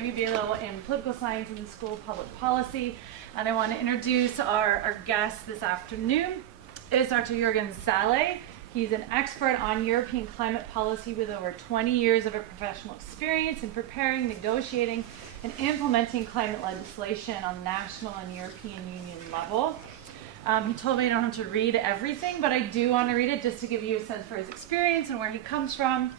maybe be a little in political science in the School of Public Policy. And I want to introduce our guest this afternoon is Dr. Jürgen Salay. He's an expert on European climate policy with over 20 years of a professional experience in preparing, negotiating, and implementing climate legislation on national and European Union level. He told me I don't have to read everything, but I do want to read it just to give you a sense for his experience and where he comes from.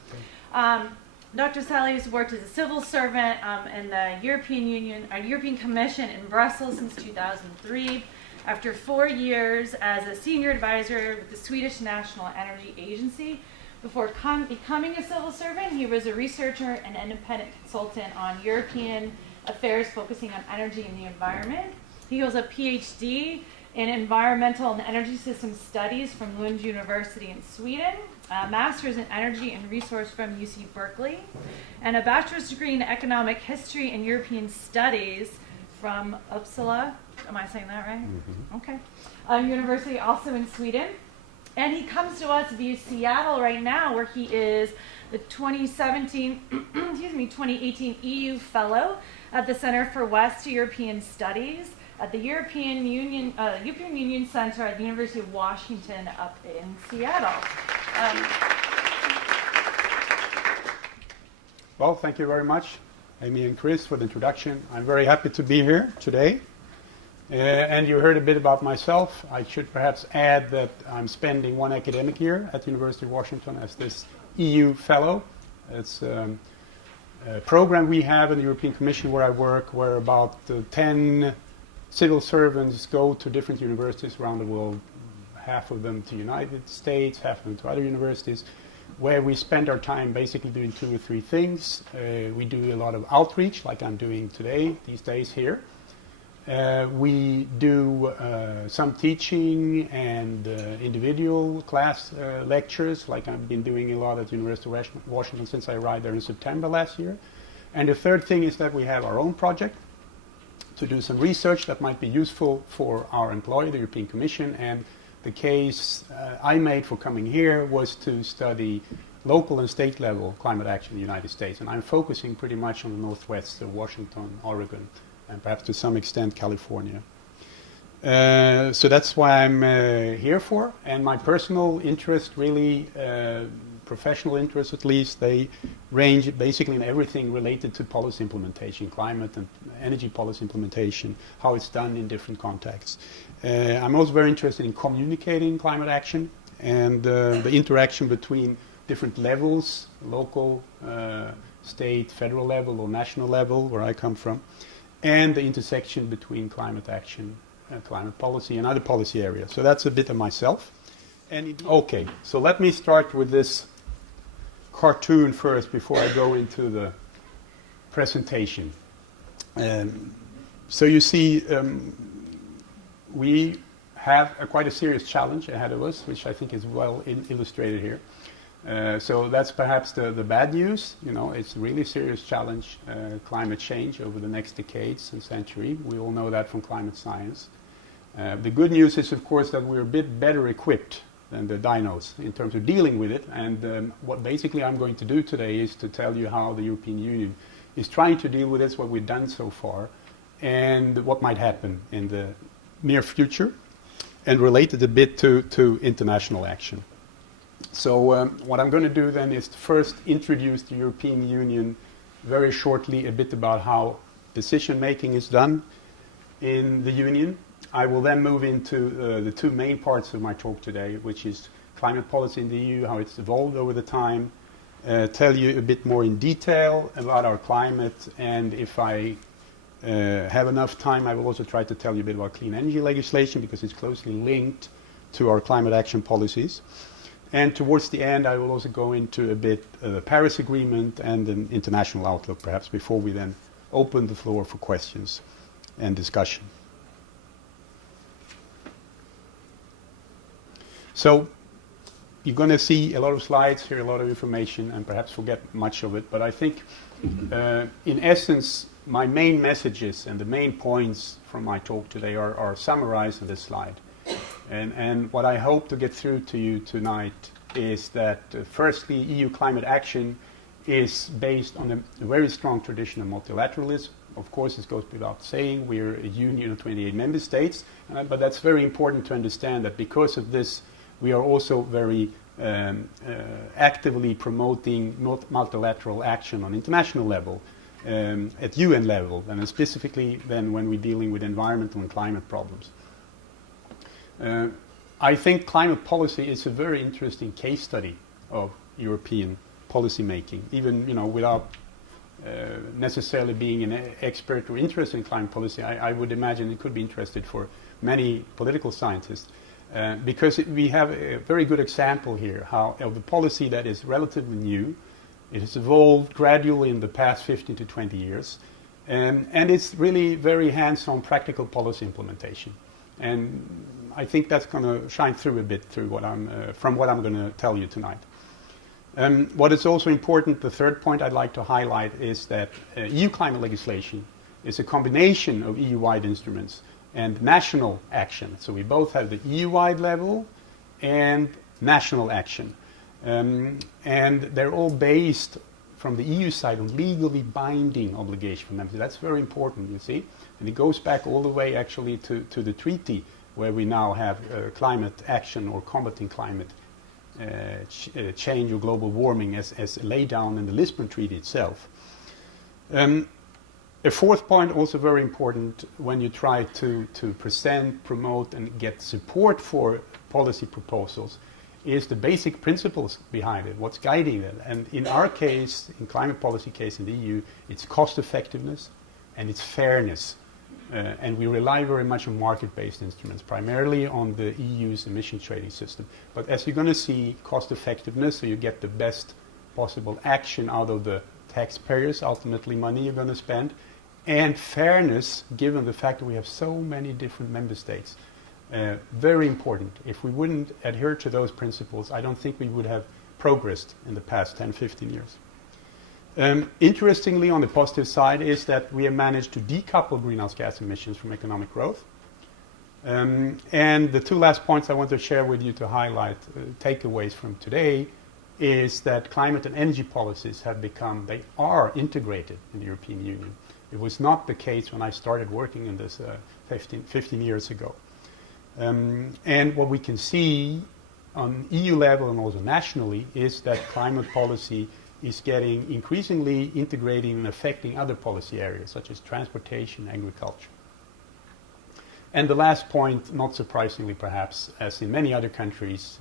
Dr. Salay has worked as a civil servant in the European Commission in Brussels since 2003. After 4 years as a senior advisor with the Swedish National Energy Agency, before becoming a civil servant, he was a researcher and independent consultant on European affairs focusing on energy and the environment. He holds a PhD in environmental and energy system studies from Lund University in Sweden, a master's in energy and resource from UC Berkeley, and a bachelor's degree in economic history and European studies from Uppsala. Am I saying that right? Mm-hmm. Okay. University also in Sweden. And he comes to us via Seattle right now, where he is the 2018 EU Fellow at the Center for West European Studies at the European Union Center at the University of Washington up in Seattle. Well, thank you very much, Amy and Chris, for the introduction. I'm very happy to be here today. And you heard a bit about myself. I should perhaps add that I'm spending one academic year at the University of Washington as this EU Fellow. It's a program we have in the European Commission where I work, where about 10 civil servants go to different universities around the world, half of them to the United States, half of them to other universities, where we spend our time basically doing 2 or 3 things. We do a lot of outreach, like I'm doing today, these days here. We do some teaching and individual class lectures, like I've been doing a lot at the University of Washington since I arrived there in September last year. And the third thing is that we have our own project to do some research that might be useful for our employer, the European Commission. And the case I made for coming here was to study local and state level climate action in the United States. And I'm focusing pretty much on the Northwest, so Washington, Oregon, and perhaps to some extent California. So that's why I'm here for. And my personal interest, really, professional interests at least, they range basically in everything related to policy implementation, climate and energy policy implementation, how it's done in different contexts. I'm also very interested in communicating climate action and the interaction between different levels, local, state, federal level or national level, where I come from, and the intersection between climate action, climate policy, and other policy areas. So that's a bit of myself. Okay, so let me start with this cartoon first before I go into the presentation. So you see, we have quite a serious challenge ahead of us, which I think is well illustrated here. So that's perhaps the bad news. You know, it's a really serious challenge, climate change over the next decades and century. We all know that from climate science. The good news is, of course, that we're a bit better equipped than the dinos in terms of dealing with it. And what basically I'm going to do today is to tell you how the European Union is trying to deal with this, what we've done so far, and what might happen in the near future, and related a bit to international action. So what I'm going to do then is first introduce the European Union very shortly, a bit about how decision making is done in the Union. I will then move into the 2 main parts of my talk today, which is climate policy in the EU, how it's evolved over the time, tell you a bit more in detail about our climate, and if I have enough time, I will also try to tell you a bit about clean energy legislation, because it's closely linked to our climate action policies. And towards the end, I will also go into a bit the Paris Agreement and an international outlook, perhaps, before we then open the floor for questions and discussion. So you're going to see a lot of slides, hear a lot of information, and perhaps forget much of it. But I think, in essence, my main messages and the main points from my talk today are summarized in this slide. And what I hope to get through to you tonight is that, firstly, EU climate action is based on a very strong tradition of multilateralism. Of course, this goes without saying, we're a union of 28 member states, but that's very important to understand that because of this, we are also very actively promoting multilateral action on international level, at UN level, and specifically then when we're dealing with environmental and climate problems. I think climate policy is a very interesting case study of European policy making, even without necessarily being an expert or interested in climate policy. I would imagine it could be interested for many political scientists because we have a very good example here of a policy that is relatively new. It has evolved gradually in the past 15 to 20 years, and it's really very hands-on practical policy implementation. And I think that's going to shine through a bit through from what I'm going to tell you tonight. What is also important, the third point I'd like to highlight, is that EU climate legislation is a combination of EU-wide instruments and national action. So we both have the EU-wide level and national action. And they're all based from the EU side on legally binding obligation for members. That's very important, you see. And it goes back all the way actually to the treaty where we now have climate action or combating climate change or global warming as laid down in the Lisbon Treaty itself. A fourth point, also very important when you try to present, promote and get support for policy proposals, is the basic principles behind it, what's guiding it. And in our case, in climate policy case in the EU, it's cost effectiveness and it's fairness. And we rely very much on market-based instruments, primarily on the EU's emission trading system. But as you're going to see, cost effectiveness, so you get the best possible action out of the taxpayers, ultimately money you're going to spend, and fairness, given the fact that we have so many different member states. Very important. If we wouldn't adhere to those principles, I don't think we would have progressed in the past 10, 15 years. Interestingly, on the positive side, is that we have managed to decouple greenhouse gas emissions from economic growth. And the two last points I want to share with you to highlight takeaways from today is that climate and energy policies they are integrated in the European Union. It was not the case when I started working in this 15 years ago. And what we can see on EU level and also nationally is that climate policy is getting increasingly integrating and affecting other policy areas such as transportation, agriculture. And the last point, not surprisingly perhaps, as in many other countries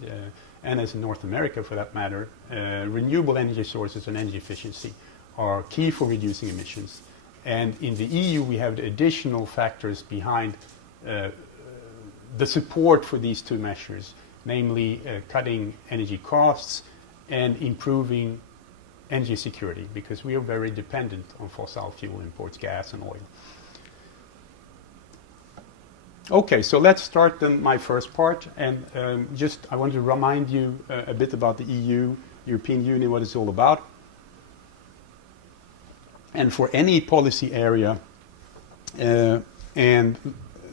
and as in North America for that matter, renewable energy sources and energy efficiency are key for reducing emissions. And in the EU we have the additional factors behind the support for these two measures, namely cutting energy costs and improving energy security, because we are very dependent on fossil fuel imports, gas and oil. Okay, so let's start then my first part, and I want to remind you a bit about the EU, European Union, what it's all about. And for any policy area and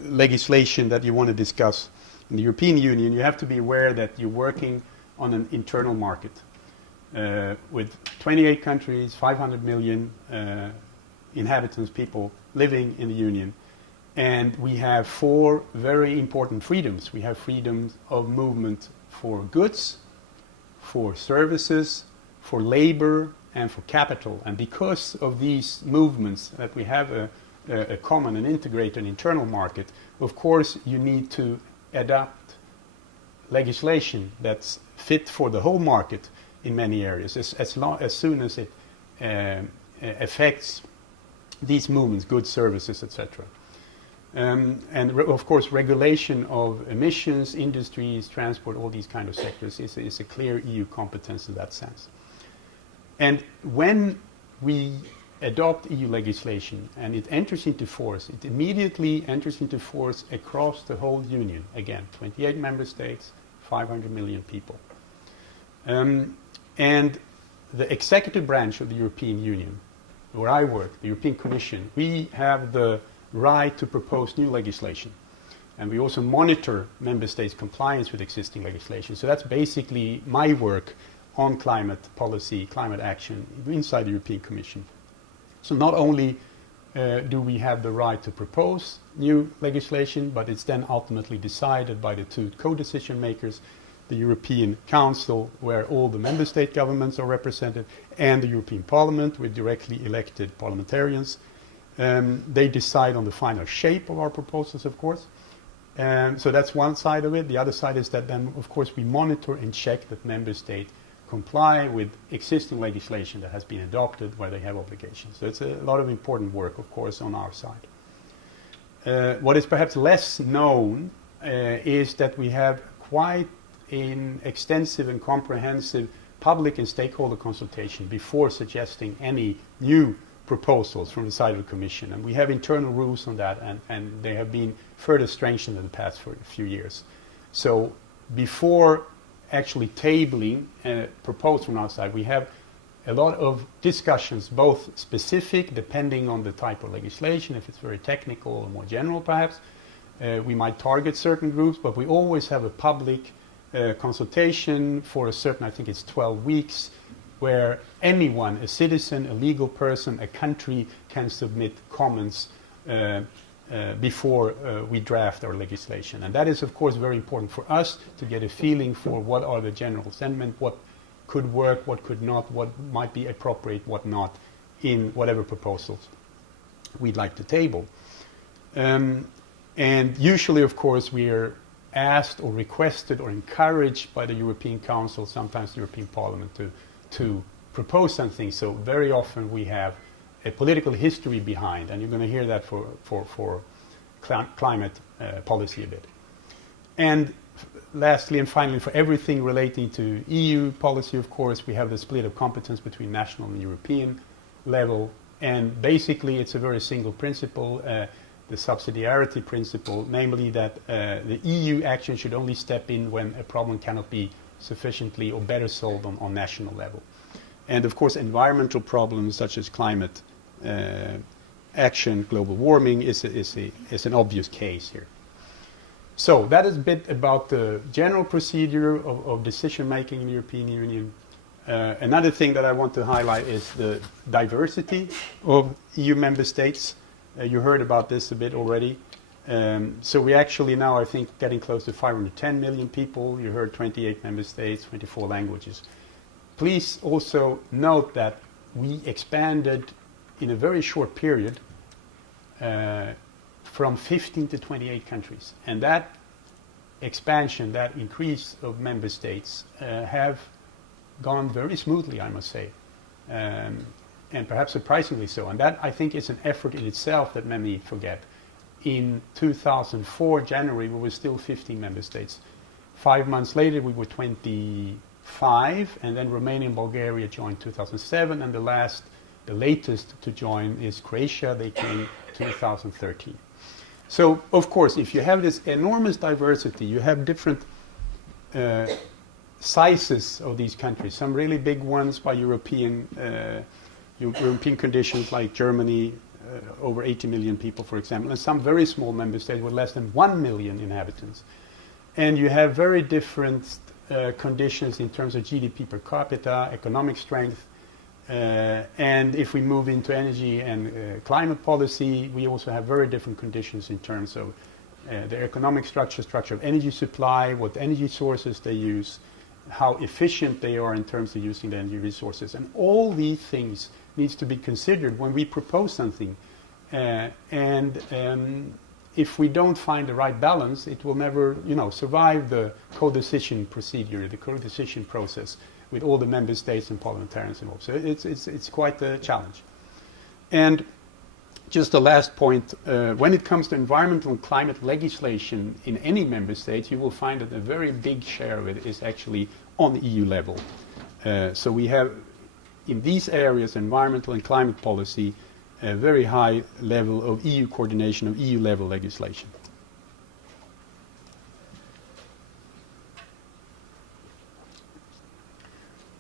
legislation that you want to discuss in the European Union, you have to be aware that you're working on an internal market. With 28 countries, 500 million inhabitants, people living in the Union. And we have 4 very important freedoms. We have freedom of movement for goods, for services, for labor, and for capital. And because of these movements, that we have a common and integrated internal market, of course you need to adapt legislation that's fit for the whole market in many areas, as soon as it affects these movements, goods, services, etc. And of course, regulation of emissions, industries, transport, all these kind of sectors is a clear EU competence in that sense. And when we adopt EU legislation and it enters into force, it immediately enters into force across the whole Union. Again, 28 member states, 500 million people. And the executive branch of the European Union, where I work, the European Commission, we have the right to propose new legislation. And we also monitor member states' compliance with existing legislation. So that's basically my work on climate policy, climate action inside the European Commission. So not only do we have the right to propose new legislation, but it's then ultimately decided by the two co-decision makers, the European Council, where all the member state governments are represented, and the European Parliament with directly elected parliamentarians. They decide on the final shape of our proposals, of course. So that's one side of it. The other side is that then, of course, we monitor and check that member states comply with existing legislation that has been adopted where they have obligations. So it's a lot of important work, of course, on our side. What is perhaps less known is that we have quite an extensive and comprehensive public and stakeholder consultation before suggesting any new proposals from the side of the Commission. And we have internal rules on that, and they have been further strengthened in the past for a few years. So before actually tabling a proposal from our side, we have a lot of discussions, both specific, depending on the type of legislation, if it's very technical or more general perhaps. We might target certain groups, but we always have a public consultation for a certain, I think it's 12 weeks, where anyone, a citizen, a legal person, a country, can submit comments before we draft our legislation. And that is, of course, very important for us to get a feeling for what are the general sentiment, what could work, what could not, what might be appropriate, what not, in whatever proposals we'd like to table. And usually, of course, we are asked or requested or encouraged by the European Council, sometimes the European Parliament, to propose something. So very often we have a political history behind, and you're going to hear that for climate policy a bit. And lastly and finally, for everything relating to EU policy, of course, we have the split of competence between national and European level. And basically, it's a very single principle, the subsidiarity principle, namely that the EU action should only step in when a problem cannot be sufficiently or better solved on national level. And of course, environmental problems such as climate action, global warming is an obvious case here. So that is a bit about the general procedure of decision making in the European Union. Another thing that I want to highlight is the diversity of EU member states. You heard about this a bit already. So we actually now, I think, getting close to 510 million people. You heard 28 member states, 24 languages. Please also note that we expanded in a very short period from 15 to 28 countries. And that expansion, that increase of member states have gone very smoothly, I must say. And perhaps surprisingly so. And that, I think, is an effort in itself that many forget. In 2004, January, we were still 15 member states. 5 months later, we were 25, and then Romania and Bulgaria joined 2007, and the latest to join is Croatia. They came 2013. So, of course, if you have this enormous diversity, you have different sizes of these countries. Some really big ones by European conditions, like Germany, over 80 million people, for example, and some very small member states with less than 1 million inhabitants. And you have very different conditions in terms of GDP per capita, economic strength, and if we move into energy and climate policy, we also have very different conditions in terms of the economic structure of energy supply, what energy sources they use, how efficient they are in terms of using the energy resources. And all these things needs to be considered when we propose something. If we don't find the right balance, it will never, survive the co-decision procedure, the co-decision process with all the member states and parliamentarians involved. So it's quite a challenge. And just the last point, when it comes to environmental and climate legislation in any member state, you will find that a very big share of it is actually on the EU level. So we have, in these areas, environmental and climate policy, a very high level of EU coordination of EU level legislation.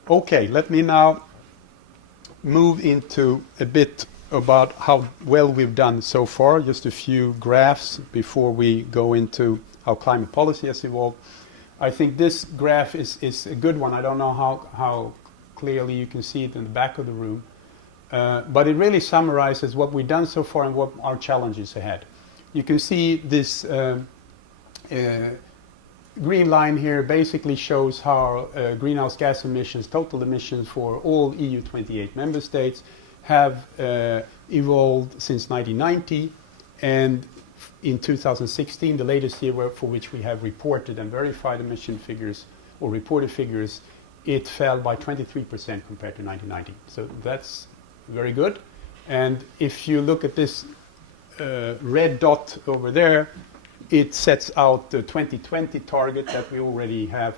Okay, let me now move into a bit about how well we've done so far, just a few graphs before we go into how climate policy has evolved. I think this graph is a good one. I don't know how clearly you can see it in the back of the room. But it really summarizes what we've done so far and what our challenges ahead. You can see this green line here basically shows how greenhouse gas emissions, total emissions for all EU 28 member states have evolved since 1990, and in 2016, the latest year for which we have reported and verified emission figures or reported figures, it fell by 23% compared to 1990. So that's very good. And if you look at this red dot over there, it sets out the 2020 target that we already have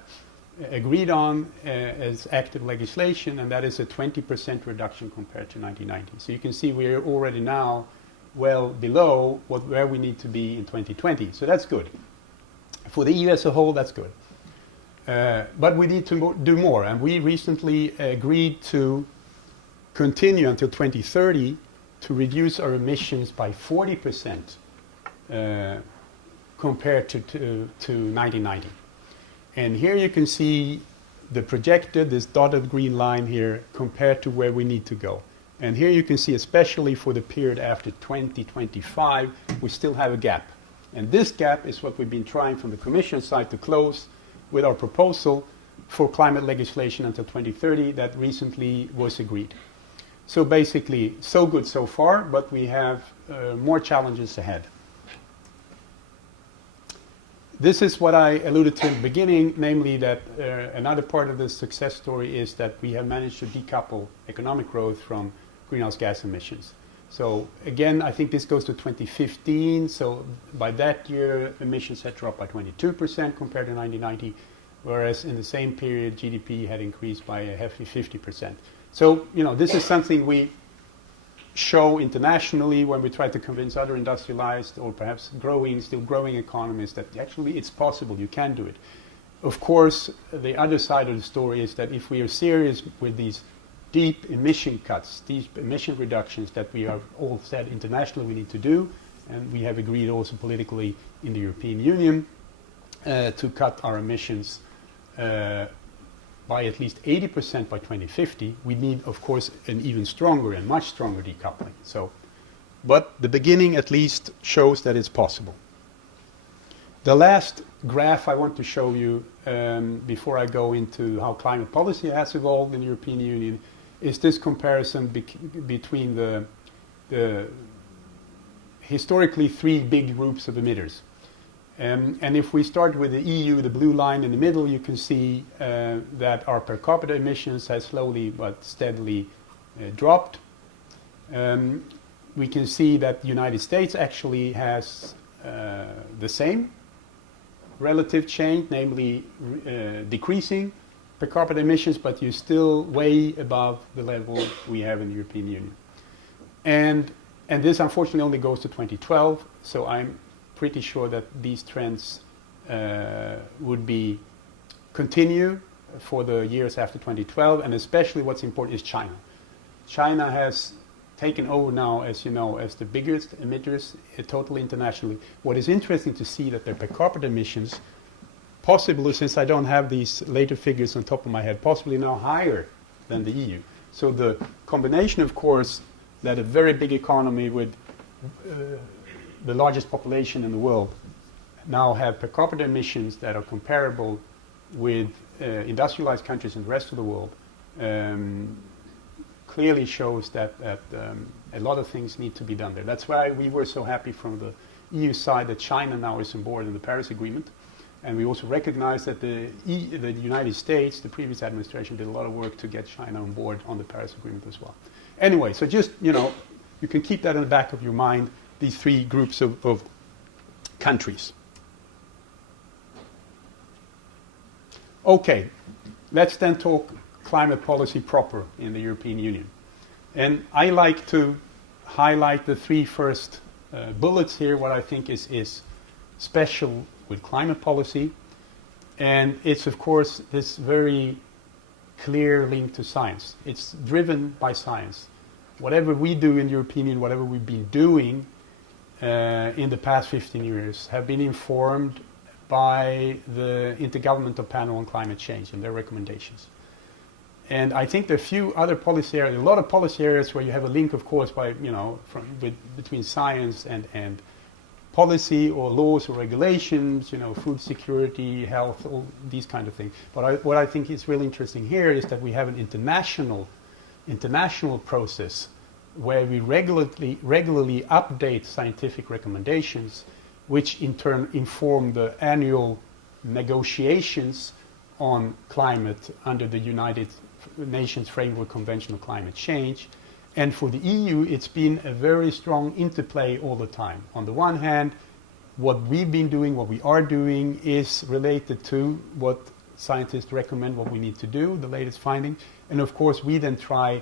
agreed on as active legislation, and that is a 20% reduction compared to 1990. So you can see we are already now well below where we need to be in 2020. So that's good. For the EU as a whole, that's good. But we need to do more, and we recently agreed to continue until 2030 to reduce our emissions by 40% compared to 1990. And here you can see the projected, this dotted green line here, compared to where we need to go. And here you can see, especially for the period after 2025, we still have a gap. And this gap is what we've been trying from the Commission side to close with our proposal for climate legislation until 2030 that recently was agreed. So basically, so good so far, but we have more challenges ahead. This is what I alluded to in the beginning, namely that another part of the success story is that we have managed to decouple economic growth from greenhouse gas emissions. So again, I think this goes to 2015. So by that year, emissions had dropped by 22% compared to 1990, whereas in the same period, GDP had increased by a hefty 50%. So, this is something we show internationally when we try to convince other industrialized or perhaps still growing economies that actually it's possible, you can do it. Of course, the other side of the story is that if we are serious with these deep emission cuts, these emission reductions that we are all said internationally we need to do, and we have agreed also politically in the European Union to cut our emissions by at least 80% by 2050, we need, of course, an even stronger and much stronger decoupling. But the beginning at least shows that it's possible. The last graph I want to show you before I go into how climate policy has evolved in the European Union is this comparison between the historically three big groups of emitters. And if we start with the EU, the blue line in the middle, you can see that our per capita emissions has slowly but steadily dropped. We can see that the United States actually has the same relative change, namely decreasing per capita emissions, but you're still way above the level we have in the European Union. And this unfortunately only goes to 2012, so I'm pretty sure that these trends would continue for the years after 2012, and especially what's important is China. China has taken over now, as you know, as the biggest emitters totally internationally. What is interesting to see that their per capita emissions, possibly, since I don't have these later figures on top of my head, possibly now higher than the EU. So the combination, of course, that a very big economy with the largest population in the world now have per capita emissions that are comparable with industrialized countries in the rest of the world clearly shows that a lot of things need to be done there. That's why we were so happy from the EU side that China now is on board in the Paris Agreement. And we also recognize that the United States, the previous administration, did a lot of work to get China on board on the Paris Agreement as well. Anyway, so just, you can keep that in the back of your mind, these three groups of countries. Okay, let's then talk climate policy proper in the European Union. And I like to highlight the three first bullets here, what I think is special with climate policy. And it's, of course, this very clear link to science. It's driven by science. Whatever we do in the European Union, whatever we've been doing in the past 15 years, have been informed by the Intergovernmental Panel on Climate Change and their recommendations. And I think there are a few other policy areas, a lot of policy areas where you have a link, of course, by, between science and policy or laws or regulations, food security, health, all these kind of things. But what I think is really interesting here is that we have an international process where we regularly update scientific recommendations, which in turn inform the annual negotiations on climate under the United Nations Framework Convention on Climate Change. And for the EU, it's been a very strong interplay all the time. On the one hand, what we've been doing, what we are doing, is related to what scientists recommend, what we need to do, the latest finding. And of course, we then try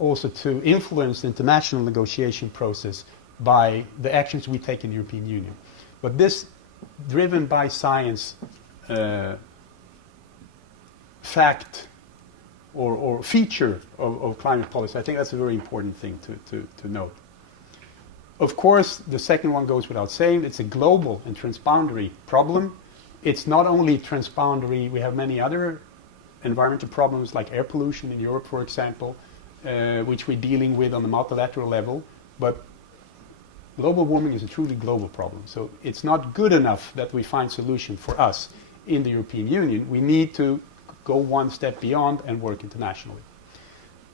also to influence the international negotiation process by the actions we take in the European Union. But this, driven by science, fact or feature of climate policy, I think that's a very important thing to note. Of course, the second one goes without saying. It's a global and transboundary problem. It's not only transboundary, we have many other environmental problems like air pollution in Europe, for example, which we're dealing with on the multilateral level. But global warming is a truly global problem. So it's not good enough that we find solution for us in the European Union. We need to go one step beyond and work internationally.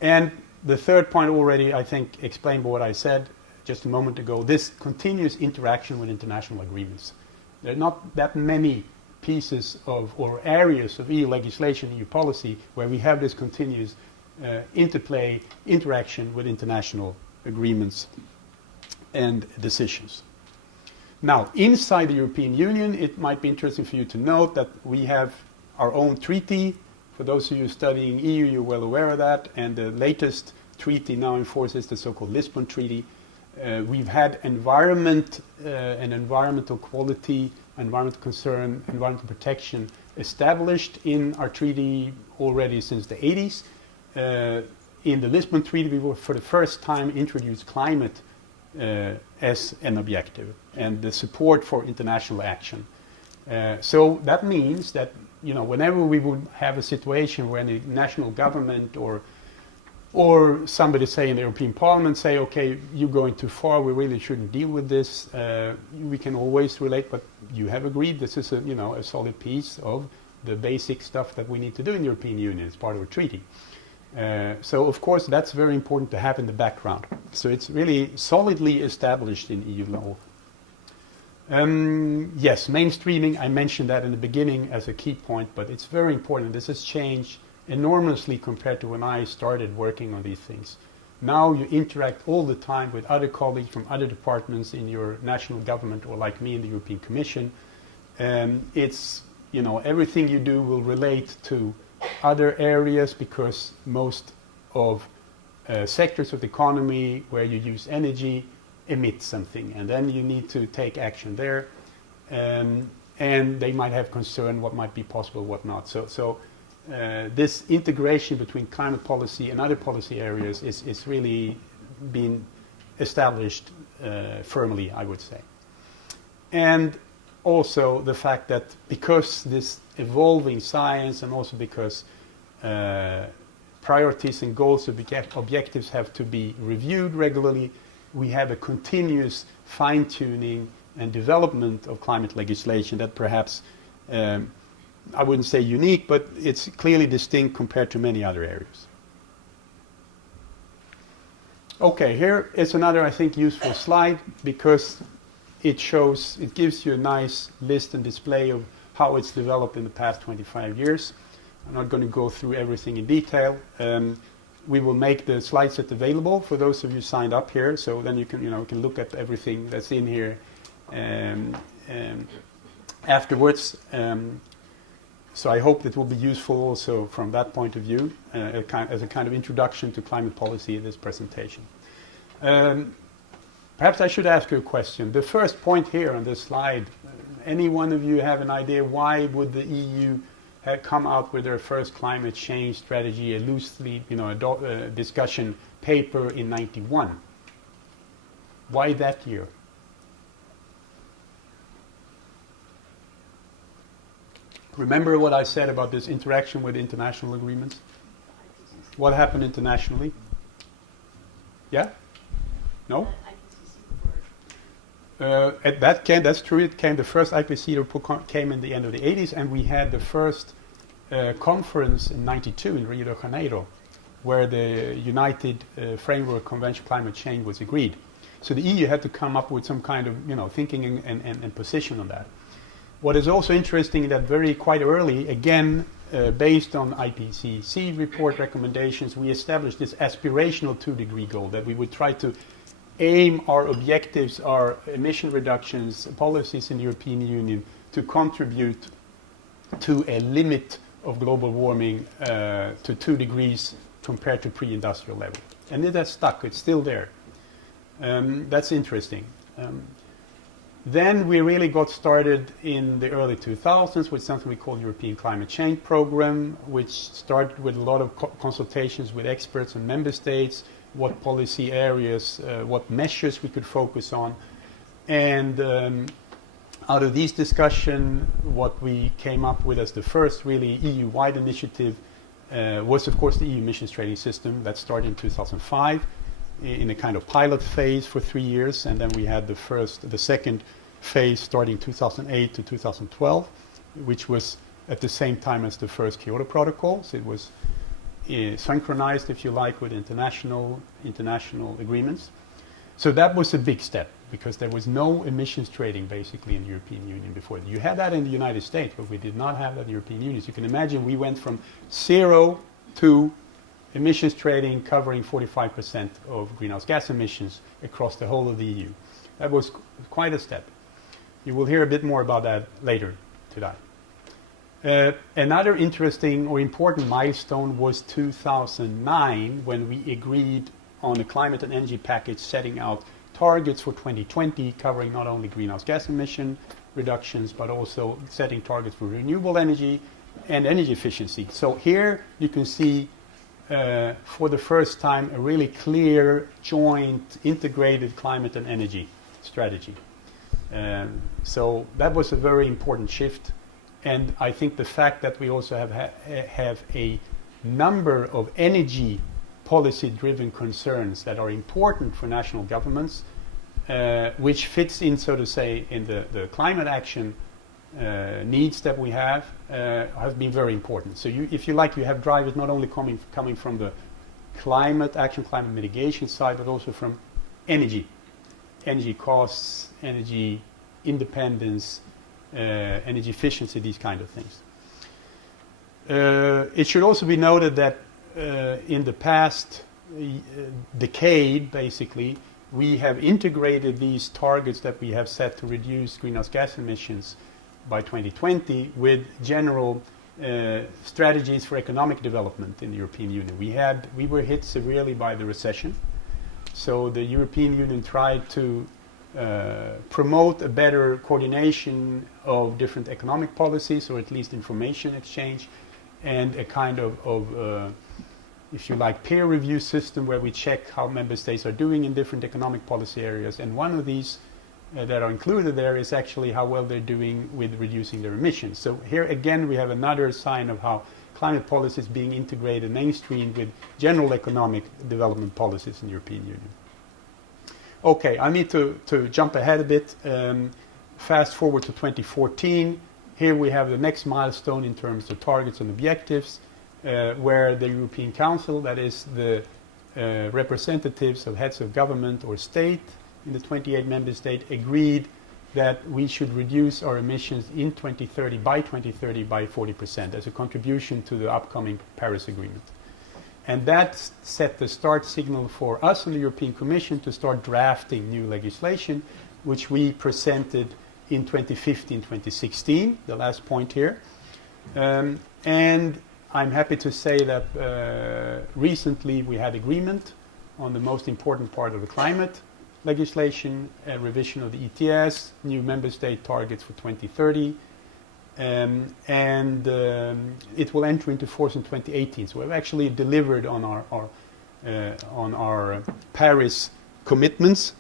And the third point already, I think, explained what I said just a moment ago, this continuous interaction with international agreements. There are not that many pieces of or areas of EU legislation, EU policy, where we have this continuous interaction with international agreements and decisions. Now, inside the European Union, it might be interesting for you to note that we have our own treaty. For those of you studying EU, you're well aware of that. And the latest treaty now in force is the so-called Lisbon Treaty. We've had environment and environmental quality, environmental concern, environmental protection established in our treaty already since the 80s. In the Lisbon Treaty, we will for the first time introduce climate as an objective and the support for international action. So that means that whenever we would have a situation where the national government or somebody say in the European Parliament say, okay, you're going too far, we really shouldn't deal with this, we can always relate, but you have agreed this is a solid piece of the basic stuff that we need to do in the European Union as part of a treaty. So of course that's very important to have in the background. So it's really solidly established in EU law. Yes, mainstreaming, I mentioned that in the beginning as a key point, but it's very important. This has changed enormously compared to when I started working on these things. Now you interact all the time with other colleagues from other departments in your national government or like me in the European Commission. It's, everything you do will relate to other areas because most of sectors of the economy where you use energy emit something, and then you need to take action there, and they might have concern what might be possible, what not. So this integration between climate policy and other policy areas is really being established firmly, I would say. And also the fact that because this evolving science and also because priorities and goals of objectives have to be reviewed regularly, we have a continuous fine-tuning and development of climate legislation that perhaps, I wouldn't say unique, but it's clearly distinct compared to many other areas. Okay, here is another, I think, useful slide because it gives you a nice list and display of how it's developed in the past 25 years. I'm not going to go through everything in detail. We will make the slide set available for those of you signed up here, so then you can look at everything that's in here afterwards. So I hope it will be useful also from that point of view, as a kind of introduction to climate policy in this presentation. Perhaps I should ask you a question. The first point here on this slide, any one of you have an idea why would the EU have come out with their first climate change strategy, a loosely, discussion paper in '91? Why that year? Remember what I said about this interaction with international agreements? What happened internationally? Yeah? No? That's true. It came. The first IPCC report came in the end of the 80s, and we had the first conference in '92 in Rio de Janeiro, where the United Framework Convention on Climate Change was agreed. So the EU had to come up with some kind of thinking and position on that. What is also interesting that quite early, again, based on IPCC report recommendations, we established this aspirational 2-degree goal that we would try to aim our objectives, our emission reductions, policies in the European Union to contribute to a limit of global warming to 2 degrees compared to pre-industrial level. And it has stuck. It's still there. That's interesting. Then we really got started in the early 2000s with something we call European Climate Change Program, which started with a lot of consultations with experts and member states, what policy areas, what measures we could focus on. And out of these discussions, what we came up with as the first really EU-wide initiative was, of course, the EU emissions trading system that started in 2005 in a kind of pilot phase for 3 years, and then we had the second phase starting 2008 to 2012, which was at the same time as the first Kyoto Protocol. So it was synchronized, if you like, with international agreements. So that was a big step because there was no emissions trading basically in the European Union before. You had that in the United States, but we did not have that in the European Union. So you can imagine we went from 0 to emissions trading covering 45% of greenhouse gas emissions across the whole of the EU. That was quite a step. You will hear a bit more about that later today. Another interesting or important milestone was 2009 when we agreed on a climate and energy package setting out targets for 2020 covering not only greenhouse gas emission reductions but also setting targets for renewable energy and energy efficiency. So here you can see for the first time a really clear, joint, integrated climate and energy strategy. So that was a very important shift. And I think the fact that we also have a number of energy policy-driven concerns that are important for national governments, which fits in, so to say, in the climate action needs that we have been very important. So if you like, you have drivers not only coming from the climate action, climate mitigation side, but also from energy costs, energy independence, energy efficiency, these kind of things. It should also be noted that in the past decade, basically, we have integrated these targets that we have set to reduce greenhouse gas emissions by 2020 with general strategies for economic development in the European Union. We were hit severely by the recession, so the European Union tried to promote a better coordination of different economic policies, or at least information exchange, and a kind of if you like, peer review system where we check how member states are doing in different economic policy areas. And one of these that are included there is actually how well they're doing with reducing their emissions. So here again we have another sign of how climate policy is being integrated, mainstreamed with general economic development policies in the European Union. Okay, I need to jump ahead a bit. Fast forward to 2014. Here we have the next milestone in terms of targets and objectives, where the European Council, that is the representatives of heads of government or state in the 28 member states, agreed that we should reduce our emissions in 2030 by 40% as a contribution to the upcoming Paris Agreement. And that set the start signal for us in the European Commission to start drafting new legislation, which we presented in 2015-2016, the last point here. And I'm happy to say that recently we had agreement on the most important part of the climate legislation, a revision of the ETS, new member state targets for 2030, and it will enter into force in 2018. So we've actually delivered on our Paris commitments.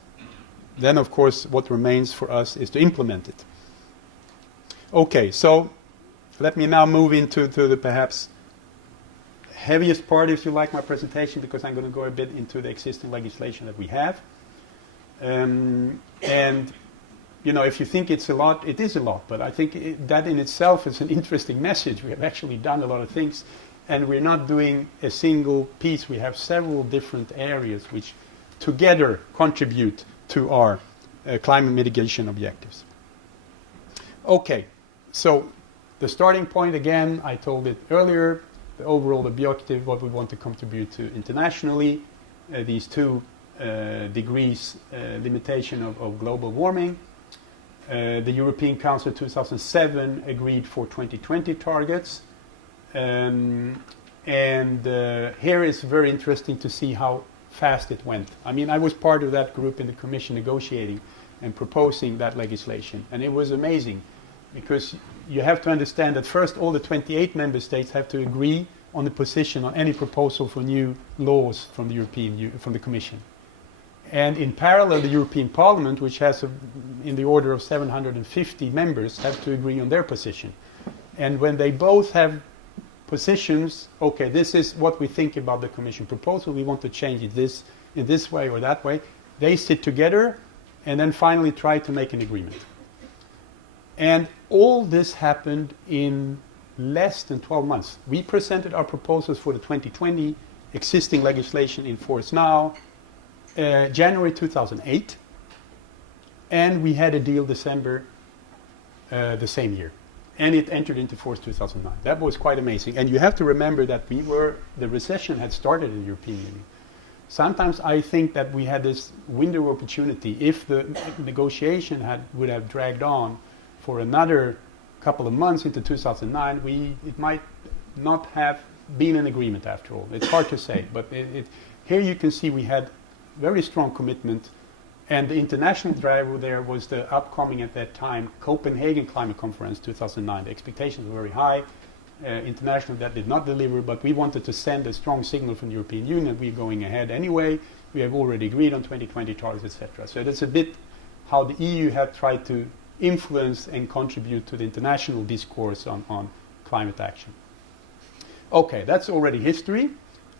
Then, of course, what remains for us is to implement it. Okay, so let me now move into the perhaps heaviest part, if you like, my presentation, because I'm going to go a bit into the existing legislation that we have. And, you know, if you think it's a lot, it is a lot, but I think that in itself is an interesting message. We have actually done a lot of things, and we're not doing a single piece. We have several different areas which together contribute to our climate mitigation objectives. Okay, so the starting point, again, I told it earlier, the overall objective, what we want to contribute to internationally, these 2 degrees limitation of global warming. The European Council 2007 agreed for 2020 targets. And here it's very interesting to see how fast it went. I mean, I was part of that group in the Commission negotiating and proposing that legislation. And it was amazing, because you have to understand that first all the 28 member states have to agree on the position on any proposal for new laws from the from the Commission. And in parallel, the European Parliament, which has in the order of 750 members, have to agree on their position. And when they both have positions, okay, this is what we think about the Commission proposal, we want to change it in this way or that way, they sit together and then finally try to make an agreement. And all this happened in less than 12 months. We presented our proposals for the 2020 existing legislation in force now, January 2008, and we had a deal December the same year. And it entered into force 2009. That was quite amazing. And you have to remember that the recession had started in the European Union. Sometimes I think that we had this window of opportunity. If the negotiation would have dragged on for another couple of months into 2009, it might not have been an agreement after all. It's hard to say, but here you can see we had very strong commitment. And the international driver there was the upcoming, at that time, Copenhagen Climate Conference 2009. The expectations were very high. International, that did not deliver, but we wanted to send a strong signal from the European Union. We're going ahead anyway. We have already agreed on 2020 targets, etc. So that's a bit how the EU had tried to influence and contribute to the international discourse on climate action. Okay, that's already history.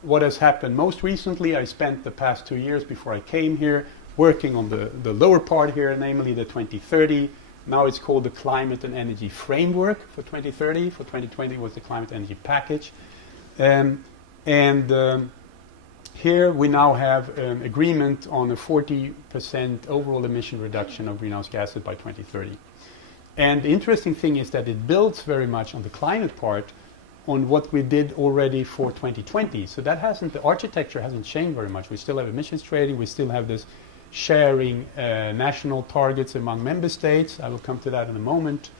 What has happened most recently, I spent the past 2 years before I came here working on the lower part here, namely the 2030. Now it's called the Climate and Energy Framework for 2030. For 2020 was the Climate Energy Package. Here we now have an agreement on a 40% overall emission reduction of greenhouse gases by 2030. And the interesting thing is that it builds very much on the climate part on what we did already for 2020. So that the architecture hasn't changed very much. We still have emissions trading, we still have this sharing national targets among member states. I will come to that in a moment.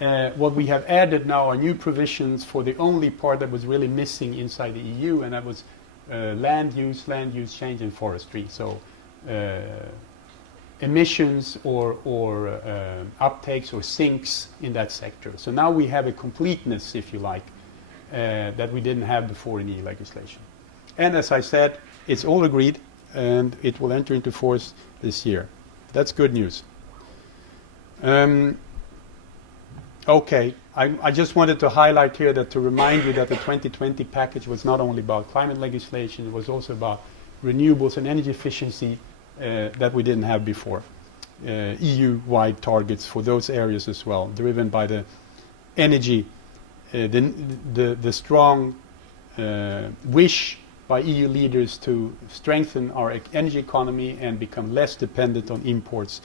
What we have added now are new provisions for the only part that was really missing inside the EU, and that was land use change, and forestry. So emissions or uptakes or sinks in that sector. So now we have a completeness, if you like, that we didn't have before in EU legislation. And as I said, it's all agreed, and it will enter into force this year. That's good news. Okay, I just wanted to highlight here that to remind you that the 2020 package was not only about climate legislation, it was also about renewables and energy efficiency that we didn't have before. EU-wide targets for those areas as well, driven by the energy, the strong wish by EU leaders to strengthen our energy economy and become less dependent on imports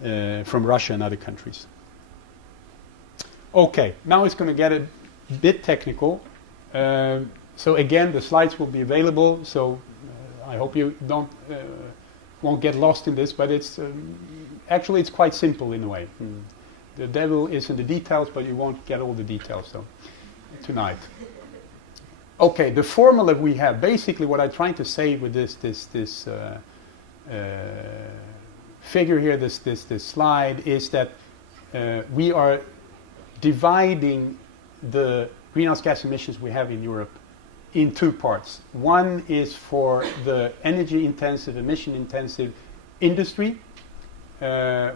from Russia and other countries. Okay, now it's going to get a bit technical. So again, the slides will be available, so I hope you won't get lost in this, but it's actually it's quite simple in a way. The devil is in the details, but you won't get all the details tonight. Okay, the formula we have, basically what I'm trying to say with this figure here, this slide, is that we are dividing the greenhouse gas emissions we have in Europe in two parts. One is for the energy-intensive, emission-intensive industry,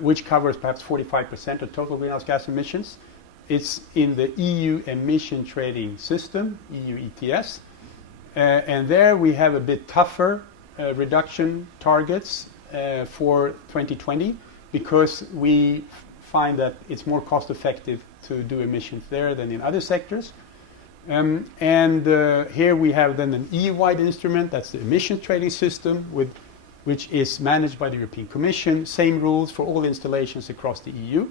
which covers perhaps 45% of total greenhouse gas emissions. It's in the EU emission trading system, EU ETS. And there we have a bit tougher reduction targets for 2020 because we find that it's more cost effective to do emissions there than in other sectors. Here we have then an EU-wide instrument, that's the emission trading system, which is managed by the European Commission, same rules for all installations across the EU.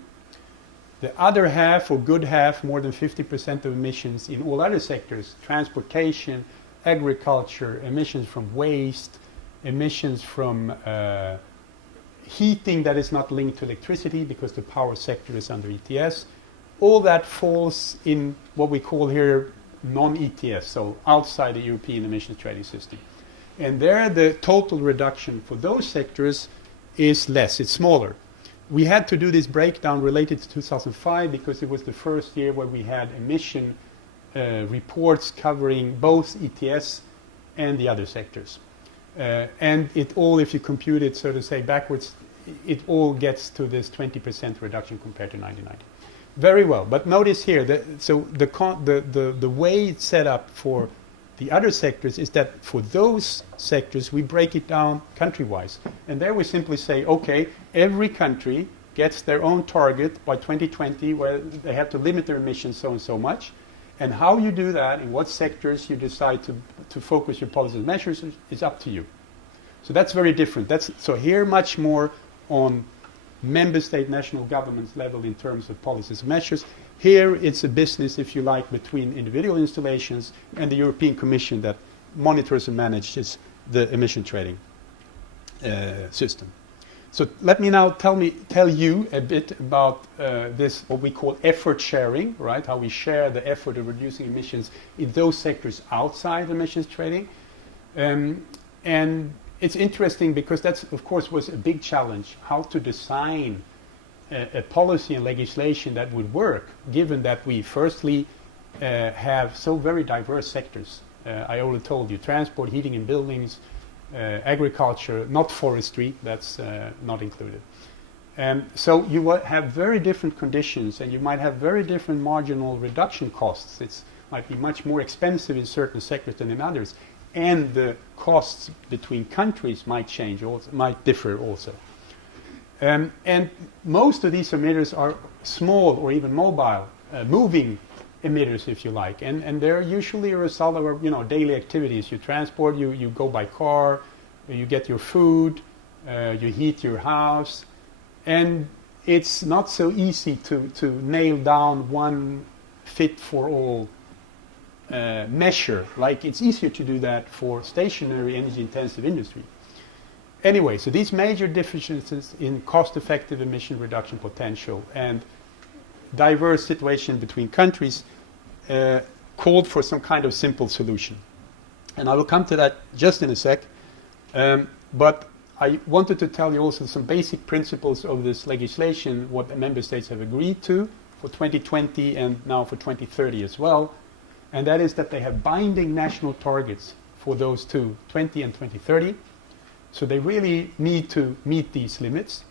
The other half, or good half, more than 50% of emissions in all other sectors, transportation, agriculture, emissions from waste, emissions from heating that is not linked to electricity because the power sector is under ETS, all that falls in what we call here non-ETS, so outside the European emissions trading system. And there the total reduction for those sectors is less, it's smaller. We had to do this breakdown related to 2005 because it was the first year where we had emission reports covering both ETS and the other sectors. And it all, if you compute it, so to say, backwards, it all gets to this 20% reduction compared to 1990. Very well, but notice here, the way it's set up for the other sectors is that for those sectors we break it down country-wise. And there we simply say, okay, every country gets their own target by 2020 where they have to limit their emissions so and so much. And how you do that, in what sectors you decide to focus your policies and measures is up to you. So that's very different. So here much more on member state national governments level in terms of policies and measures. Here it's a business, if you like, between individual installations and the European Commission that monitors and manages the emission trading system. So let me now tell you a bit about this, what we call effort sharing, right? How we share the effort of reducing emissions in those sectors outside emissions trading. And it's interesting because that's, of course, was a big challenge, how to design a policy and legislation that would work, given that we firstly have so very diverse sectors. I already told you, transport, heating and buildings, agriculture, not forestry, that's not included. So you will have very different conditions and you might have very different marginal reduction costs. It might be much more expensive in certain sectors than in others. And the costs between countries might change, also, might differ also. And most of these emitters are small or even mobile, moving emitters, if you like. And they're usually a result of daily activities. You transport, you go by car, you get your food, you heat your house. And it's not so easy to nail down one fit-for-all measure. Like it's easier to do that for stationary energy-intensive industry. Anyway, so these major differences in cost-effective emission reduction potential and diverse situation between countries called for some kind of simple solution. And I will come to that just in a sec. But I wanted to tell you also some basic principles of this legislation, what the member states have agreed to for 2020 and now for 2030 as well. And that is that they have binding national targets for those two, 20 and 2030. So they really need to meet these limits.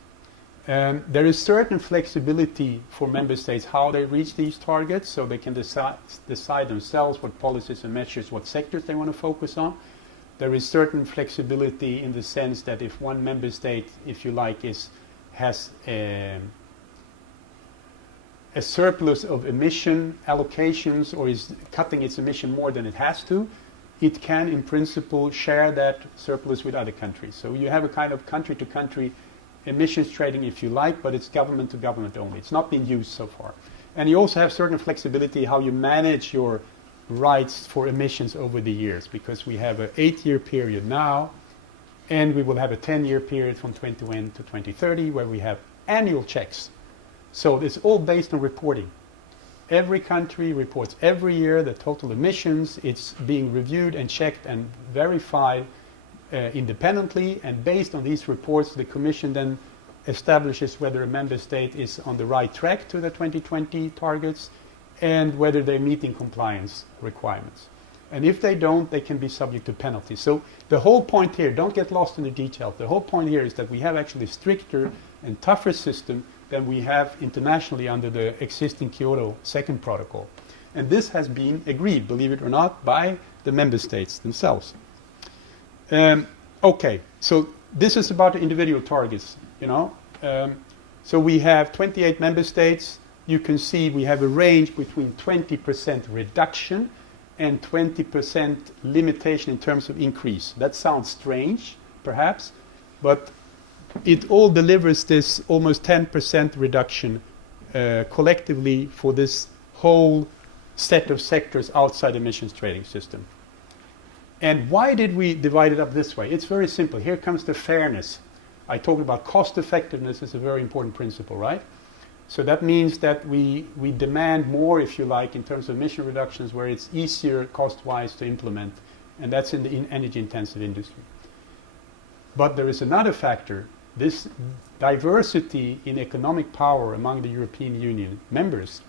There is certain flexibility for member states how they reach these targets, so they can decide themselves what policies and measures, what sectors they want to focus on. There is certain flexibility in the sense that if one member state, if you like, has a surplus of emission allocations or is cutting its emission more than it has to, it can in principle share that surplus with other countries. So you have a kind of country-to-country emissions trading, if you like, but it's government-to-government only. It's not been used so far. And you also have certain flexibility how you manage your rights for emissions over the years, because we have an 8-year period now, and we will have a 10-year period from 2021 to 2030 where we have annual checks. So it's all based on reporting. Every country reports every year the total emissions. It's being reviewed and checked and verified independently, and based on these reports the Commission then establishes whether a member state is on the right track to the 2020 targets and whether they're meeting compliance requirements. And if they don't, they can be subject to penalties. So the whole point here, don't get lost in the details, the whole point here is that we have actually a stricter and tougher system than we have internationally under the existing Kyoto second protocol. And this has been agreed, believe it or not, by the member states themselves. Okay, so this is about the individual targets, you know. So we have 28 member states. You can see we have a range between 20% reduction and 20% limitation in terms of increase. That sounds strange, perhaps, but it all delivers this almost 10% reduction collectively for this whole set of sectors outside the emissions trading system. And why did we divide it up this way? It's very simple. Here comes the fairness. I talked about cost effectiveness is a very important principle, right? So that means that we demand more, if you like, in terms of emission reductions where it's easier cost-wise to implement, and that's in the energy-intensive industry. But there is another factor. This diversity in economic power among the European Union members.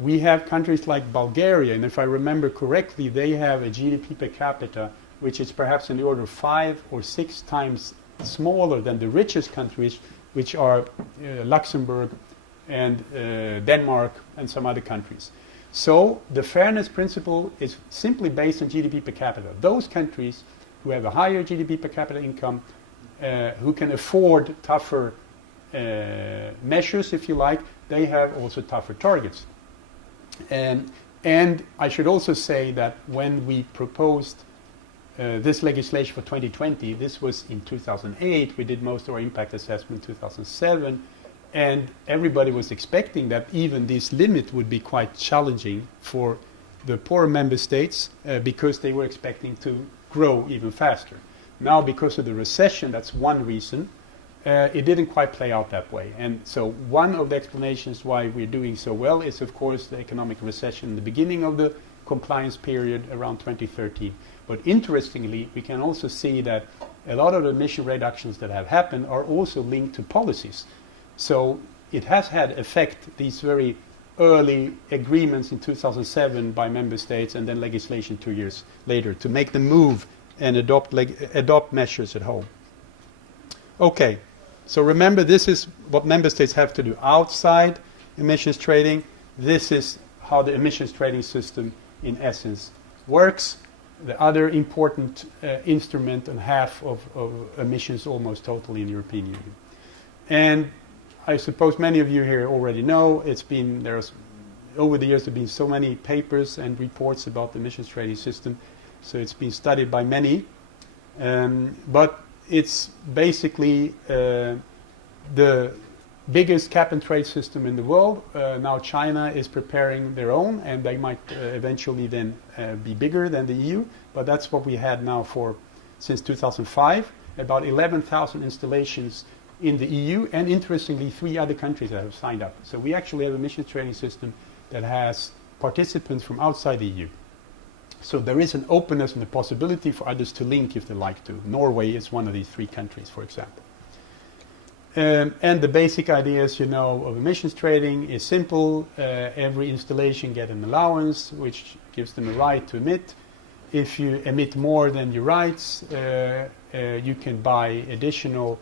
We have countries like Bulgaria, and if I remember correctly, they have a GDP per capita which is perhaps in the order of 5 or 6 times smaller than the richest countries, which are Luxembourg and Denmark and some other countries. So the fairness principle is simply based on GDP per capita. Those countries who have a higher GDP per capita income, who can afford tougher measures, if you like, they have also tougher targets. And I should also say that when we proposed this legislation for 2020, this was in 2008. We did most of our impact assessment in 2007. And everybody was expecting that even this limit would be quite challenging for the poorer member states because they were expecting to grow even faster. Now, because of the recession, that's one reason, it didn't quite play out that way. And so one of the explanations why we're doing so well is, of course, the economic recession in the beginning of the compliance period around 2013. But interestingly, we can also see that a lot of the emission reductions that have happened are also linked to policies. So it has had effect, these very early agreements in 2007 by member states and then legislation 2 years later to make them move and adopt measures at home. Okay, so remember this is what member states have to do outside emissions trading. This is how the emissions trading system in essence works. The other important instrument and half of emissions almost totally in the European Union. And I suppose many of you here already know over the years there have been so many papers and reports about the emissions trading system, so it's been studied by many. But it's basically the biggest cap and trade system in the world. Now China is preparing their own, and they might eventually then be bigger than the EU. But that's what we had now since 2005. About 11,000 installations in the EU, and interestingly, 3 other countries that have signed up. So we actually have an emissions trading system that has participants from outside the EU. So there is an openness and a possibility for others to link if they like to. Norway is one of these 3 countries, for example. And the basic ideas, of emissions trading is simple. Every installation gets an allowance, which gives them a right to emit. If you emit more than your rights, you can buy additional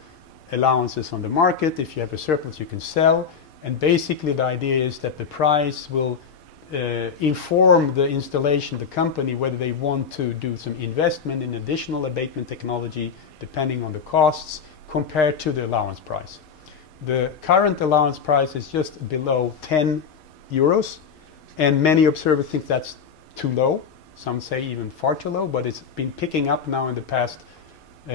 allowances on the market. If you have a surplus, you can sell. And basically the idea is that the price will inform the installation, the company, whether they want to do some investment in additional abatement technology, depending on the costs, compared to the allowance price. The current allowance price is just below 10 euros, and many observers think that's too low. Some say even far too low, but it's been picking up now in the past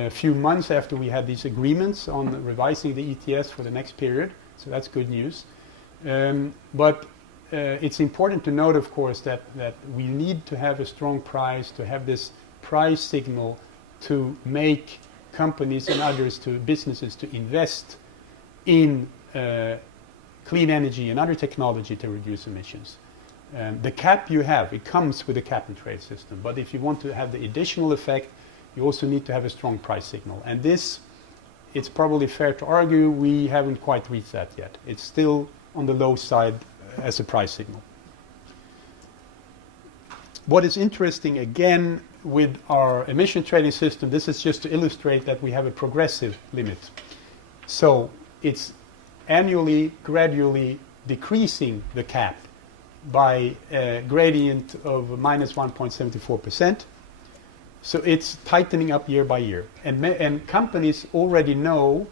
few months after we had these agreements on revising the ETS for the next period, so that's good news. But it's important to note, of course, that we need to have a strong price, to have this price signal to make companies and others, to businesses, to invest in clean energy and other technology to reduce emissions. The cap you have, it comes with a cap and trade system, but if you want to have the additional effect, you also need to have a strong price signal. And this, it's probably fair to argue, we haven't quite reached that yet. It's still on the low side as a price signal. What is interesting, again, with our emission trading system, this is just to illustrate that we have a progressive limit. So it's annually, gradually decreasing the cap by a gradient of minus 1.74%. So it's tightening up year by year. And companies already know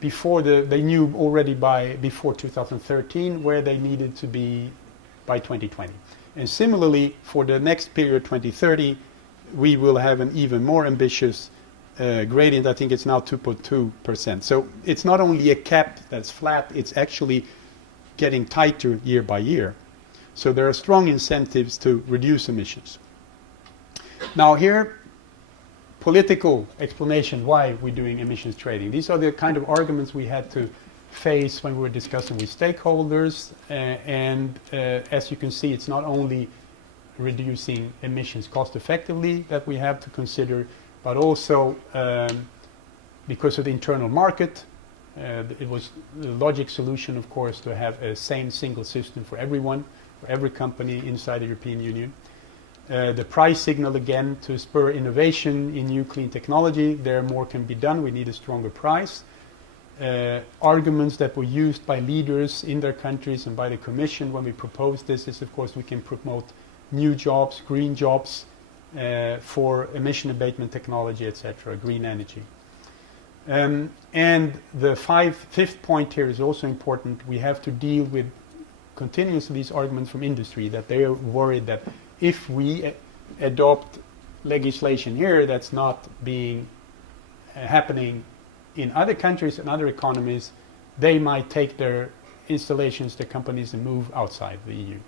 they knew already before 2013 where they needed to be by 2020. And similarly, for the next period, 2030, we will have an even more ambitious gradient. I think it's now 2.2%. So it's not only a cap that's flat, it's actually getting tighter year by year. So there are strong incentives to reduce emissions. Now here, political explanation why we're doing emissions trading. These are the kind of arguments we had to face when we were discussing with stakeholders. As you can see, it's not only reducing emissions cost effectively that we have to consider, but also because of the internal market. It was the logic solution, of course, to have a same single system for everyone, for every company inside the European Union. The price signal, again, to spur innovation in new clean technology. There more can be done. We need a stronger price. Arguments that were used by leaders in their countries and by the Commission when we proposed this is, of course, we can promote new jobs, green jobs for emission abatement technology, etc., green energy. And the fifth point here is also important. We have to deal with continuously these arguments from industry that they are worried that if we adopt legislation here that's not being happening in other countries and other economies, they might take their installations, their companies, and move outside the EU.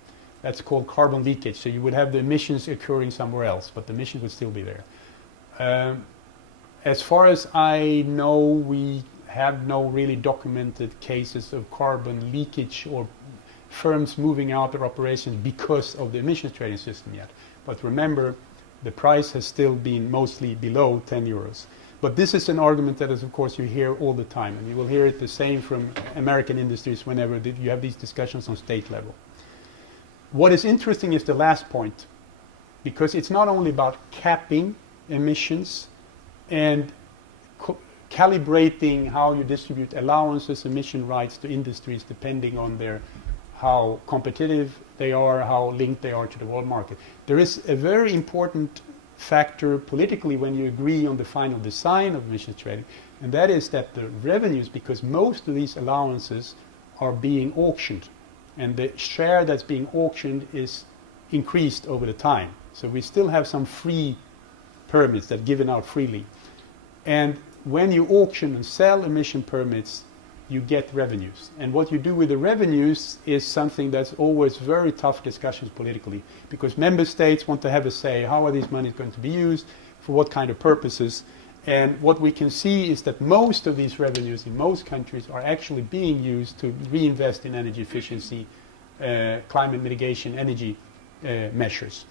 That's called carbon leakage. So you would have the emissions occurring somewhere else, but the emissions would still be there. As far as I know, we have no really documented cases of carbon leakage or firms moving out their operations because of the emissions trading system yet. But remember, the price has still been mostly below 10 euros. But this is an argument that is, of course, you hear all the time, and you will hear it the same from American industries whenever you have these discussions on state level. What is interesting is the last point, because it's not only about capping emissions and calibrating how you distribute allowances, emission rights to industries depending on how competitive they are, how linked they are to the world market. There is a very important factor politically when you agree on the final design of emissions trading, and that is that the revenues, because most of these allowances are being auctioned, and the share that's being auctioned is increased over the time. So we still have some free permits that are given out freely. And when you auction and sell emission permits, you get revenues. And what you do with the revenues is something that's always very tough discussions politically, because member states want to have a say. How are these monies going to be used? For what kind of purposes? And what we can see is that most of these revenues in most countries are actually being used to reinvest in energy efficiency, climate mitigation, energy measures.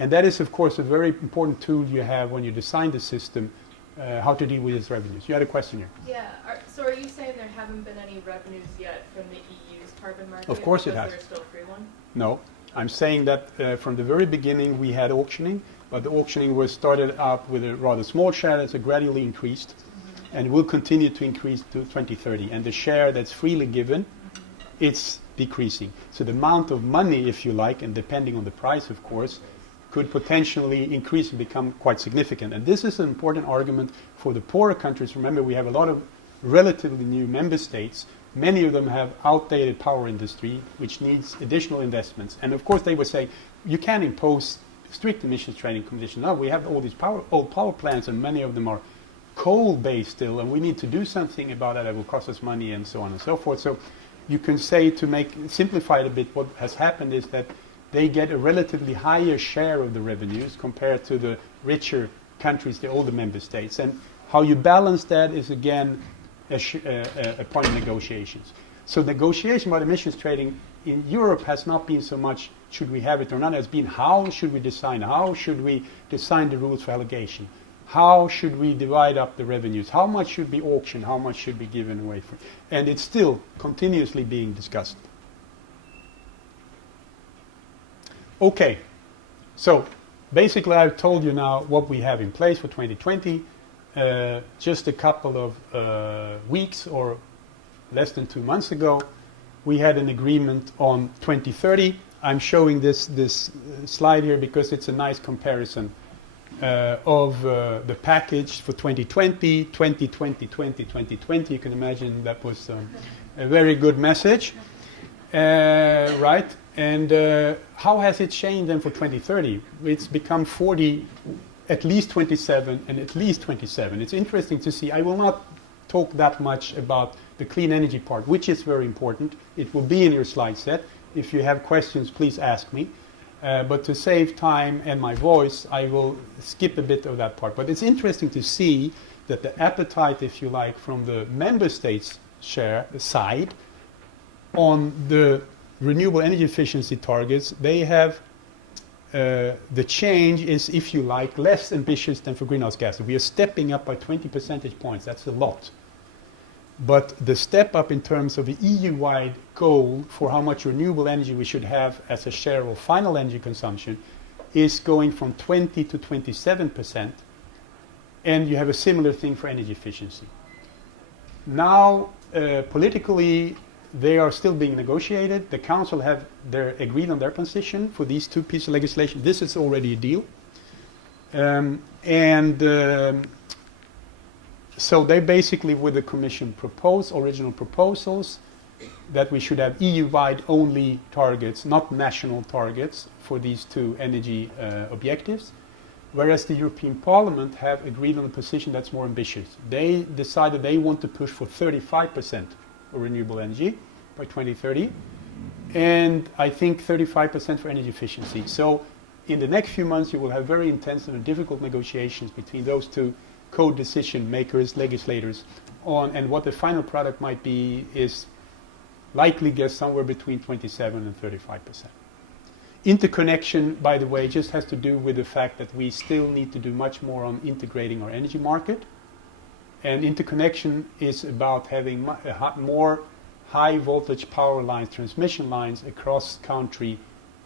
And that is, of course, a very important tool you have when you design the system, how to deal with these revenues. You had a question here. Yeah. So are you saying there haven't been any revenues yet from the EU's carbon market? Of course it has. There's still a free one? No. I'm saying that from the very beginning we had auctioning, but the auctioning was started out with a rather small share that's gradually increased, and will continue to increase to 2030. And the share that's freely given, it's decreasing. So the amount of money, if you like, and depending on the price, of course, could potentially increase and become quite significant. And this is an important argument for the poorer countries. Remember, we have a lot of relatively new member states. Many of them have outdated power industry, which needs additional investments. And of course, they would say, you can't impose strict emissions trading conditions. No, we have all these old power plants, and many of them are coal-based still, and we need to do something about that. It will cost us money, and so on and so forth. So you can say, to simplify it a bit, what has happened is that they get a relatively higher share of the revenues compared to the richer countries, the older member states. And how you balance that is, again, a point of negotiations. So negotiation about emissions trading in Europe has not been so much should we have it or not, it has been how should we design the rules for allocation, how should we divide up the revenues, how much should be auctioned, how much should be given away for, and it's still continuously being discussed. Okay, so basically I've told you now what we have in place for 2020. Just a couple of weeks or less than 2 months ago, we had an agreement on 2030. I'm showing this slide here because it's a nice comparison of the package for 2020, 2020, 2020. You can imagine that was a very good message, right? And how has it changed then for 2030? It's become 40, at least 27, and at least 27. It's interesting to see. I will not talk that much about the clean energy part, which is very important. It will be in your slide set. If you have questions, please ask me. But to save time and my voice, I will skip a bit of that part. But it's interesting to see that the appetite, if you like, from the member states' side on the renewable energy efficiency targets, they have the change is, if you like, less ambitious than for greenhouse gases. We are stepping up by 20 percentage points. That's a lot. But the step up in terms of the EU-wide goal for how much renewable energy we should have as a share of final energy consumption is going from 20 to 27%. And you have a similar thing for energy efficiency. Now, politically, they are still being negotiated. The Council have agreed on their position for these two pieces of legislation. This is already a deal. So they basically, with the Commission, propose original proposals that we should have EU-wide only targets, not national targets, for these two energy objectives, whereas the European Parliament have agreed on a position that's more ambitious. They decided they want to push for 35% of renewable energy by 2030, and I think 35% for energy efficiency. So in the next few months, you will have very intensive and difficult negotiations between those two co-decision makers, legislators, and what the final product might be is likely guess somewhere between 27 and 35%. Interconnection, by the way, just has to do with the fact that we still need to do much more on integrating our energy market. And interconnection is about having more high voltage power lines, transmission lines across country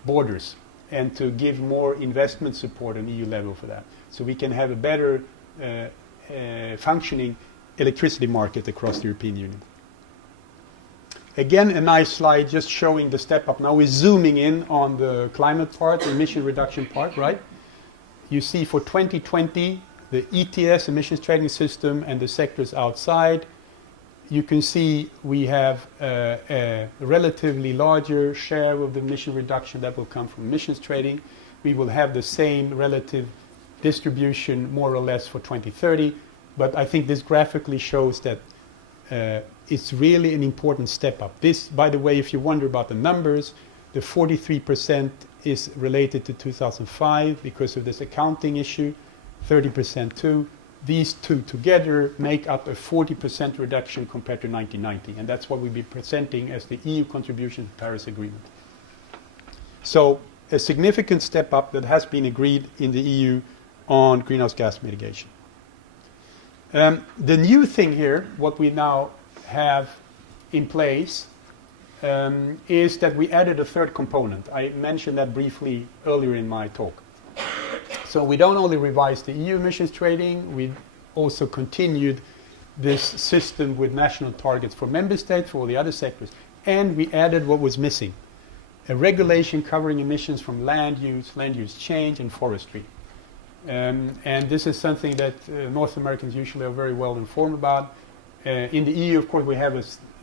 borders, and to give more investment support on EU level for that. So we can have a better functioning electricity market across the European Union. Again, a nice slide just showing the step up. Now we're zooming in on the climate part, the emission reduction part, right? You see for 2020, the ETS, emissions trading system, and the sectors outside, you can see we have a relatively larger share of the emission reduction that will come from emissions trading. We will have the same relative distribution more or less for 2030, but I think this graphically shows that it's really an important step up. This, by the way, if you wonder about the numbers, the 43% is related to 2005 because of this accounting issue, 30% too. These two together make up a 40% reduction compared to 1990, and that's what we'll be presenting as the EU contribution to the Paris Agreement. So a significant step up that has been agreed in the EU on greenhouse gas mitigation. The new thing here, what we now have in place, is that we added a third component. I mentioned that briefly earlier in my talk. So we don't only revise the EU emissions trading, we also continued this system with national targets for member states, for all the other sectors, and we added what was missing, a regulation covering emissions from land use change, and forestry. And this is something that North Americans usually are very well informed about. In the EU, of course, we have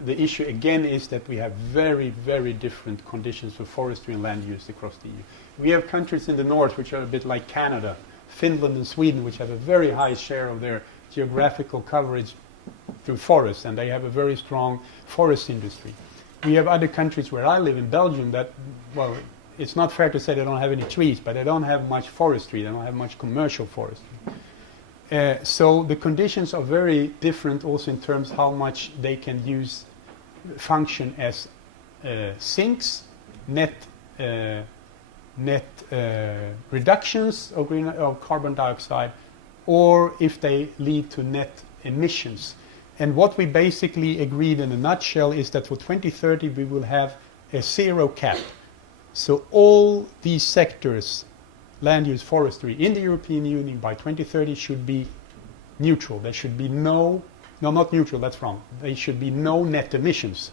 the issue again is that we have very, very different conditions for forestry and land use across the EU. We have countries in the north which are a bit like Canada, Finland and Sweden, which have a very high share of their geographical coverage through forests, and they have a very strong forest industry. We have other countries where I live, in Belgium, that, well, it's not fair to say they don't have any trees, but they don't have much forestry, they don't have much commercial forestry. So the conditions are very different also in terms how much they can function as sinks, net reductions of carbon dioxide, or if they lead to net emissions. And what we basically agreed in a nutshell is that for 2030 we will have a zero cap. So all these sectors, land use, forestry, in the European Union by 2030 should be neutral. There should be no No, not neutral, that's wrong. They should be no net emissions.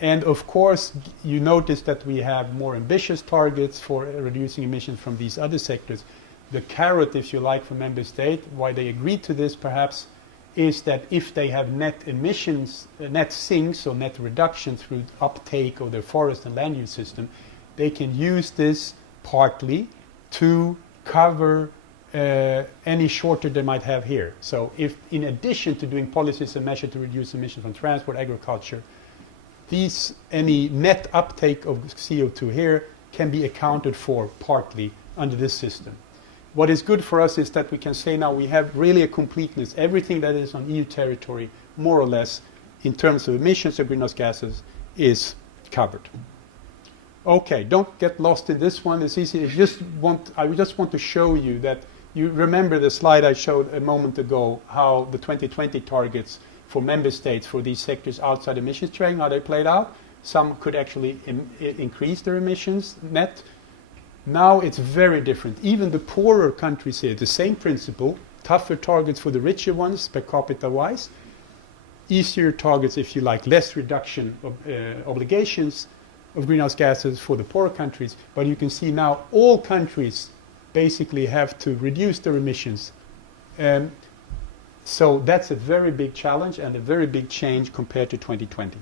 And of course, you notice that we have more ambitious targets for reducing emissions from these other sectors. The carrot, if you like, for member state, why they agreed to this perhaps, is that if they have net emissions, net sinks or net reduction through uptake of their forest and land use system, they can use this partly to cover any shortage they might have here. So if in addition to doing policies and measures to reduce emissions from transport, agriculture, any net uptake of CO2 here can be accounted for partly under this system. What is good for us is that we can say now we have really a completeness. Everything that is on EU territory, more or less, in terms of emissions of greenhouse gases, is covered. Okay, don't get lost in this one. It's easy. I just want to show you that you remember the slide I showed a moment ago, how the 2020 targets for member states for these sectors outside emissions trading, how they played out. Some could actually increase their emissions net. Now it's very different. Even the poorer countries here, the same principle, tougher targets for the richer ones per capita wise, easier targets, if you like, less reduction of obligations of greenhouse gases for the poorer countries. But you can see now all countries basically have to reduce their emissions. So that's a very big challenge and a very big change compared to 2020.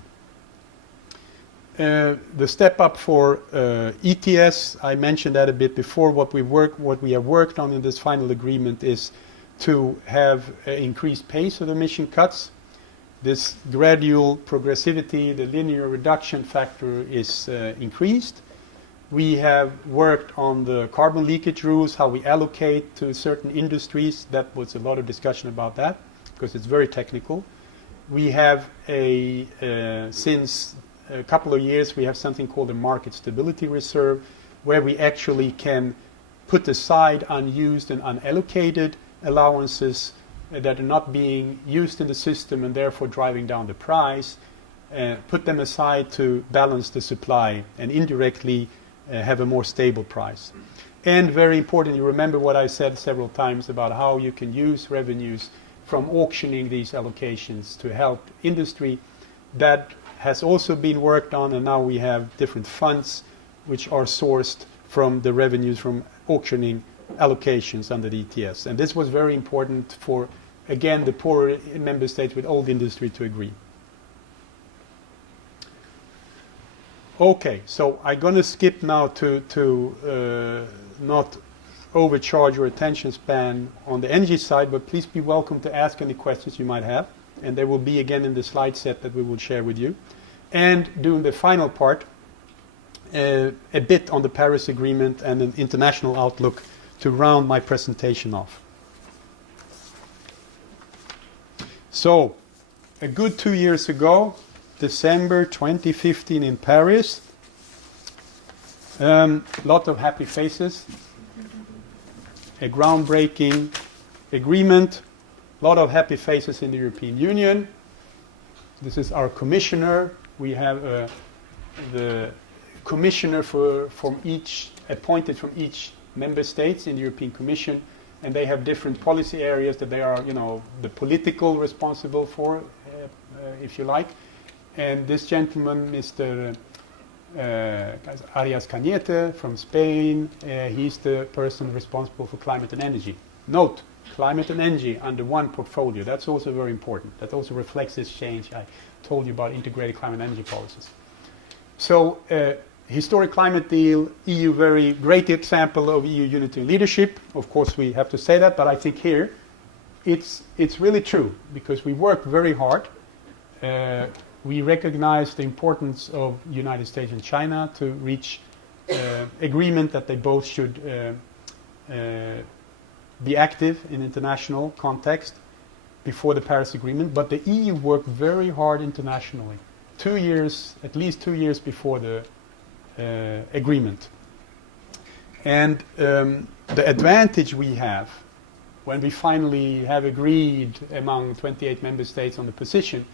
The step up for ETS, I mentioned that a bit before. What we have worked on in this final agreement is to have increased pace of emission cuts. This gradual progressivity, the linear reduction factor is increased. We have worked on the carbon leakage rules, how we allocate to certain industries. That was a lot of discussion about that because it's very technical. We have since a couple of years, we have something called a market stability reserve, where we actually can put aside unused and unallocated allowances that are not being used in the system and therefore driving down the price, put them aside to balance the supply and indirectly have a more stable price. And very important, you remember what I said several times about how you can use revenues from auctioning these allocations to help industry. That has also been worked on, and now we have different funds which are sourced from the revenues from auctioning allocations under the ETS. And this was very important for, again, the poorer member states with old industry to agree. Okay, so I'm going to skip now to not overcharge your attention span on the energy side, but please be welcome to ask any questions you might have. And they will be again in the slide set that we will share with you. And doing the final part, a bit on the Paris Agreement and an international outlook to round my presentation off. So, a good 2 years ago, December 2015 in Paris, lot of happy faces, a groundbreaking agreement, a lot of happy faces in the European Union. This is our commissioner. We have the commissioner appointed from each member states in the European Commission, and they have different policy areas that they are, the political responsible for, if you like. And this gentleman, Mr. Arias Cañete from Spain, he's the person responsible for climate and energy. Note, climate and energy under one portfolio. That's also very important. That also reflects this change I told you about integrated climate and energy policies. So, historic climate deal, EU very great example of EU unity and leadership. Of course, we have to say that, but I think here it's really true because we worked very hard. We recognize the importance of United States and China to reach agreement that they both should be active in international context before the Paris Agreement, but the EU worked very hard internationally. At least 2 years before the agreement. And the advantage we have when we finally have agreed among 28 member states on the position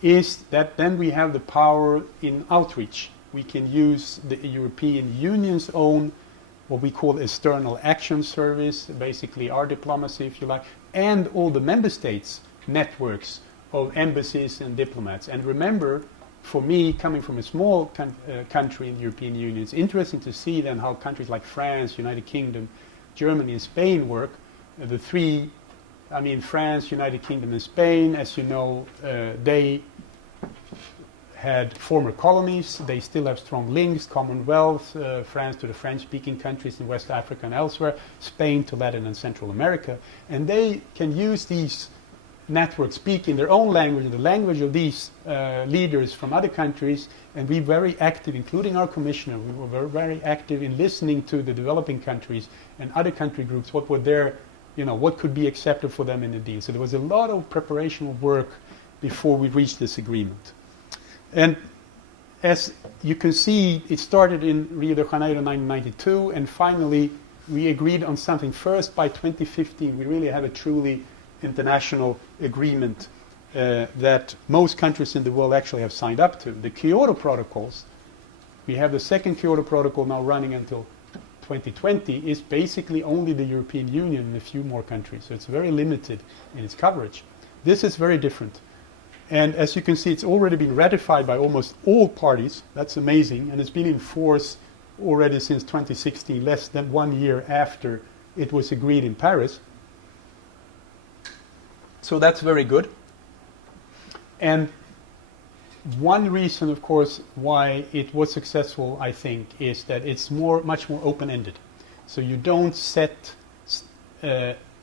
is that then we have the power in outreach. We can use the European Union's own, what we call external action service, basically our diplomacy, if you like, and all the member states' networks of embassies and diplomats. And remember, for me, coming from a small country in the European Union, it's interesting to see then how countries like France, United Kingdom, Germany and Spain work. The three, France, United Kingdom and Spain, as you know, they had former colonies. They still have strong links, Commonwealth, France to the French-speaking countries in West Africa and elsewhere, Spain to Latin and Central America. And they can use these networks, speak in their own language, the language of these leaders from other countries, and be very active, including our commissioner. We were very active in listening to the developing countries and other country groups, what were their, what could be accepted for them in the deal. So there was a lot of preparational work before we reached this agreement. And as you can see, it started in Rio de Janeiro in 1992, and finally we agreed on something. First, by 2015, we really have a truly international agreement that most countries in the world actually have signed up to. The Kyoto Protocols, we have the second Kyoto Protocol now running until 2020, is basically only the European Union and a few more countries. So it's very limited in its coverage. This is very different. And as you can see, it's already been ratified by almost all parties. That's amazing. And it's been in force already since 2016, less than 1 year after it was agreed in Paris. So that's very good. And one reason, of course, why it was successful, I think, is that it's much more open-ended. So you don't set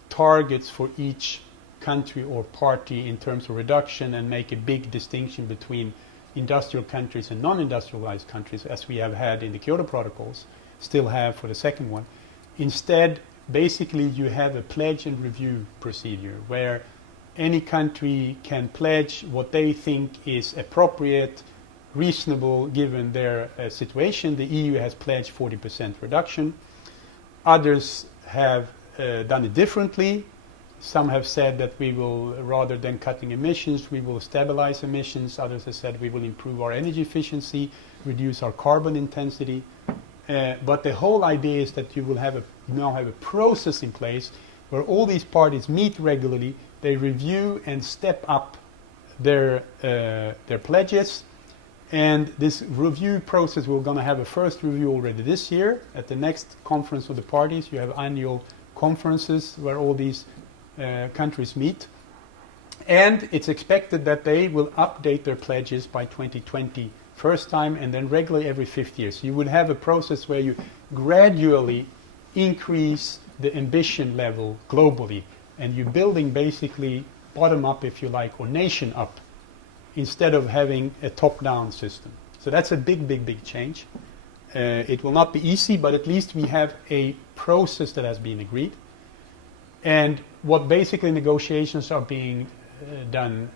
targets for each country or party in terms of reduction and make a big distinction between industrial countries and non-industrialized countries, as we have had in the Kyoto Protocols, still have for the second one. Instead, basically, you have a pledge and review procedure where any country can pledge what they think is appropriate, reasonable given their situation. The EU has pledged 40% reduction. Others have done it differently. Some have said that we will, rather than cutting emissions, we will stabilize emissions. Others have said we will improve our energy efficiency, reduce our carbon intensity. But the whole idea is that you will now have a process in place where all these parties meet regularly. They review and step up their pledges. And this review process, we're going to have a first review already this year. At the next conference of the parties, you have annual conferences where all these countries meet, and it's expected that they will update their pledges by 2020 first time, and then regularly every 5 years. So you would have a process where you gradually increase the ambition level globally, and you're building basically bottom up, if you like, or nation up, instead of having a top-down system. So that's a big change. It will not be easy, but at least we have a process that has been agreed. And what basically negotiations are being done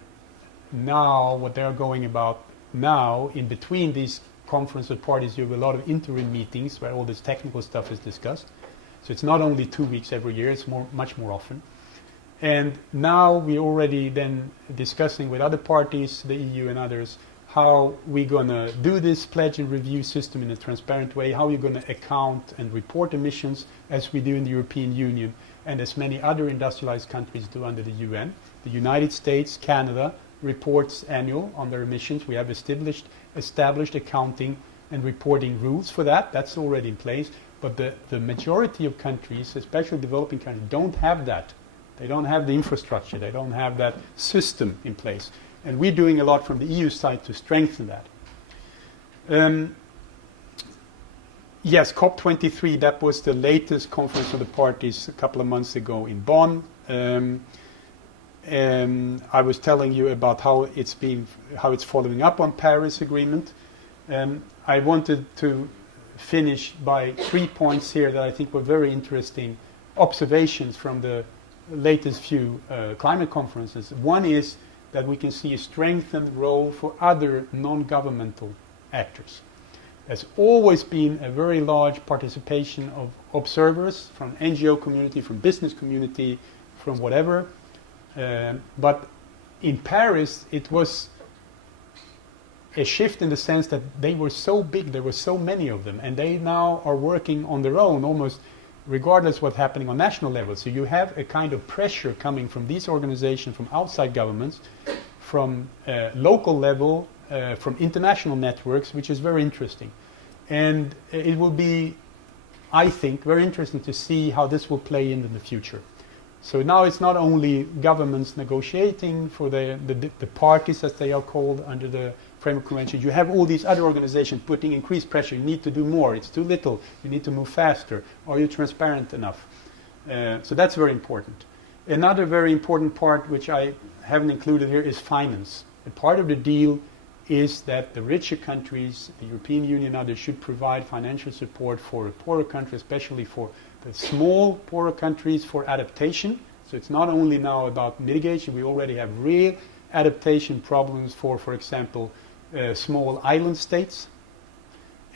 now, what they're going about now, in between these conference of parties, you have a lot of interim meetings where all this technical stuff is discussed. So it's not only 2 weeks every year, it's much more often. And now we're already then discussing with other parties, the EU and others, how we're going to do this pledge and review system in a transparent way, how we're going to account and report emissions as we do in the European Union and as many other industrialized countries do under the UN. The United States, Canada reports annual on their emissions. We have established accounting and reporting rules for that. That's already in place. But the majority of countries, especially developing countries, don't have that. They don't have the infrastructure. They don't have that system in place. And we're doing a lot from the EU side to strengthen that. Yes, COP23, that was the latest conference of the parties a couple of months ago in Bonn. I was telling you about how it's following up on Paris Agreement. I wanted to finish by 3 points here that I think were very interesting observations from the latest few climate conferences. One is that we can see a strengthened role for other non-governmental actors. There's always been a very large participation of observers from NGO community, from business community, from whatever. But in Paris, it was a shift in the sense that they were so big, there were so many of them, and they now are working on their own, almost regardless of what's happening on national level. So you have a kind of pressure coming from these organizations, from outside governments, from local level, from international networks, which is very interesting. And it will be, I think, very interesting to see how this will play in the future. So now it's not only governments negotiating for the parties, as they are called, under the Framework Convention. You have all these other organizations putting increased pressure. You need to do more. It's too little. You need to move faster. Are you transparent enough? So that's very important. Another very important part, which I haven't included here, is finance. And part of the deal is that the richer countries, the European Union and others, should provide financial support for a poorer country, especially for the small, poorer countries, for adaptation. So it's not only now about mitigation. We already have real adaptation problems for example, small island states.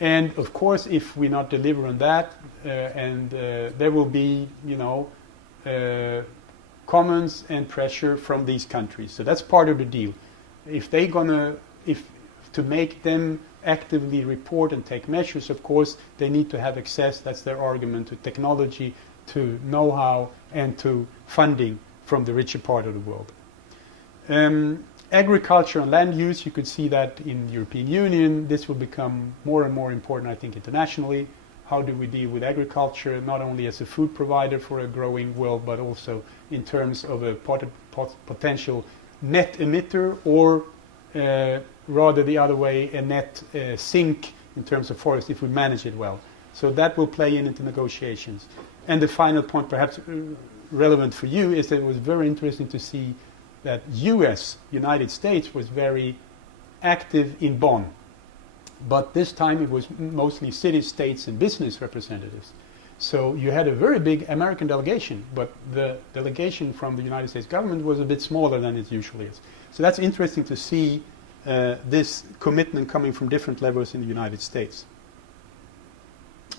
And of course, if we not deliver on that, there will be, comments and pressure from these countries. So that's part of the deal. If to make them actively report and take measures, of course, they need to have access, that's their argument, to technology, to know-how, and to funding from the richer part of the world. Agriculture and land use, you could see that in the European Union. This will become more and more important, I think, internationally. How do we deal with agriculture, not only as a food provider for a growing world, but also in terms of a potential net emitter, or rather the other way, a net sink in terms of forest if we manage it well. So that will play into negotiations. And the final point, perhaps relevant for you, is that it was very interesting to see that United States, was very active in Bonn. But this time it was mostly cities, states, and business representatives. So you had a very big American delegation, but the delegation from the United States government was a bit smaller than it usually is. So that's interesting to see this commitment coming from different levels in the United States.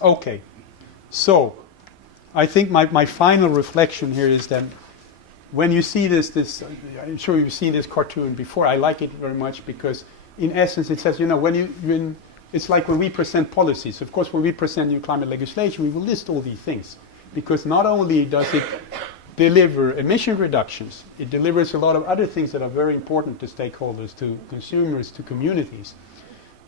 Okay, so I think my final reflection here is that when you see this, I'm sure you've seen this cartoon before. I like it very much because, in essence, it says, it's like when we present policies. Of course, when we present new climate legislation, we will list all these things, because not only does it deliver emission reductions, it delivers a lot of other things that are very important to stakeholders, to consumers, to communities.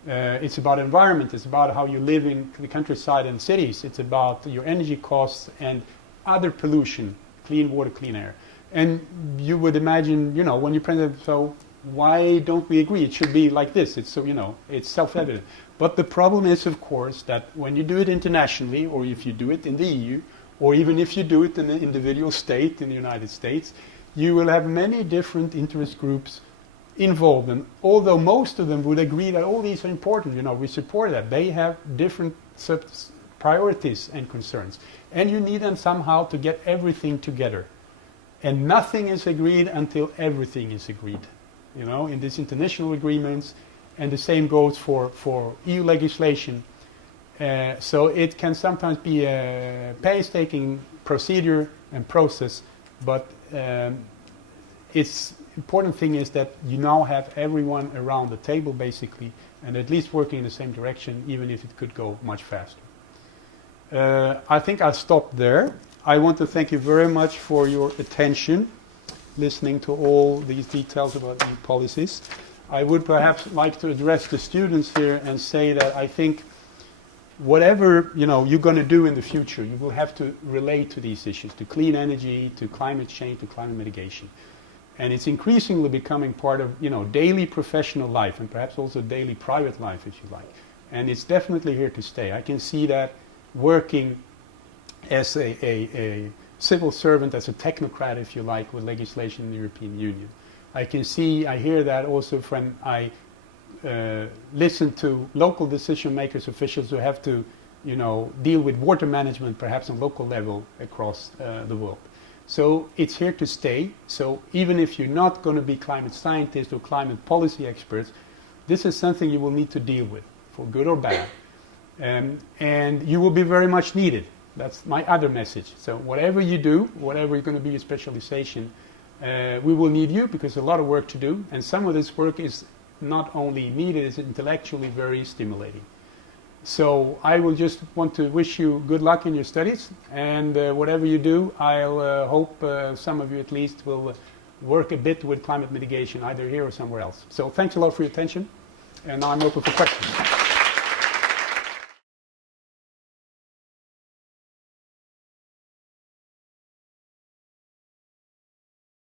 It's about environment. It's about how you live in the countryside and cities. It's about your energy costs and other pollution, clean water, clean air. And you would imagine, when you present it, so why don't we agree? It should be like this. It's it's self-evident. But the problem is, of course, that when you do it internationally, or if you do it in the EU, or even if you do it in an individual state in the United States, you will have many different interest groups involved. And although most of them would agree that all these are important, we support that, they have different priorities and concerns. And you need them somehow to get everything together. And nothing is agreed until everything is agreed, in these international agreements. And the same goes for EU legislation. So it can sometimes be a painstaking procedure and process, but its important thing is that you now have everyone around the table, basically, and at least working in the same direction, even if it could go much faster. I think I'll stop there. I want to thank you very much for your attention, listening to all these details about new policies. I would perhaps like to address the students here and say that I think whatever you're going to do in the future, you will have to relate to these issues, to clean energy, to climate change, to climate mitigation. And it's increasingly becoming part of daily professional life, and perhaps also daily private life, if you like. And it's definitely here to stay. I can see that working as a civil servant, as a technocrat, if you like, with legislation in the European Union. I hear that also when I listen to local decision makers, officials who have to, deal with water management, perhaps on local level across the world. So it's here to stay. So even if you're not going to be climate scientists or climate policy experts, this is something you will need to deal with, for good or bad. And you will be very much needed. That's my other message. So whatever you do, whatever you're going to be your specialization, we will need you, because there's a lot of work to do. And some of this work is not only needed, it's intellectually very stimulating. So I will just want to wish you good luck in your studies. And whatever you do, I'll hope some of you at least will work a bit with climate mitigation, either here or somewhere else. So thanks a lot for your attention, and now I'm open for questions.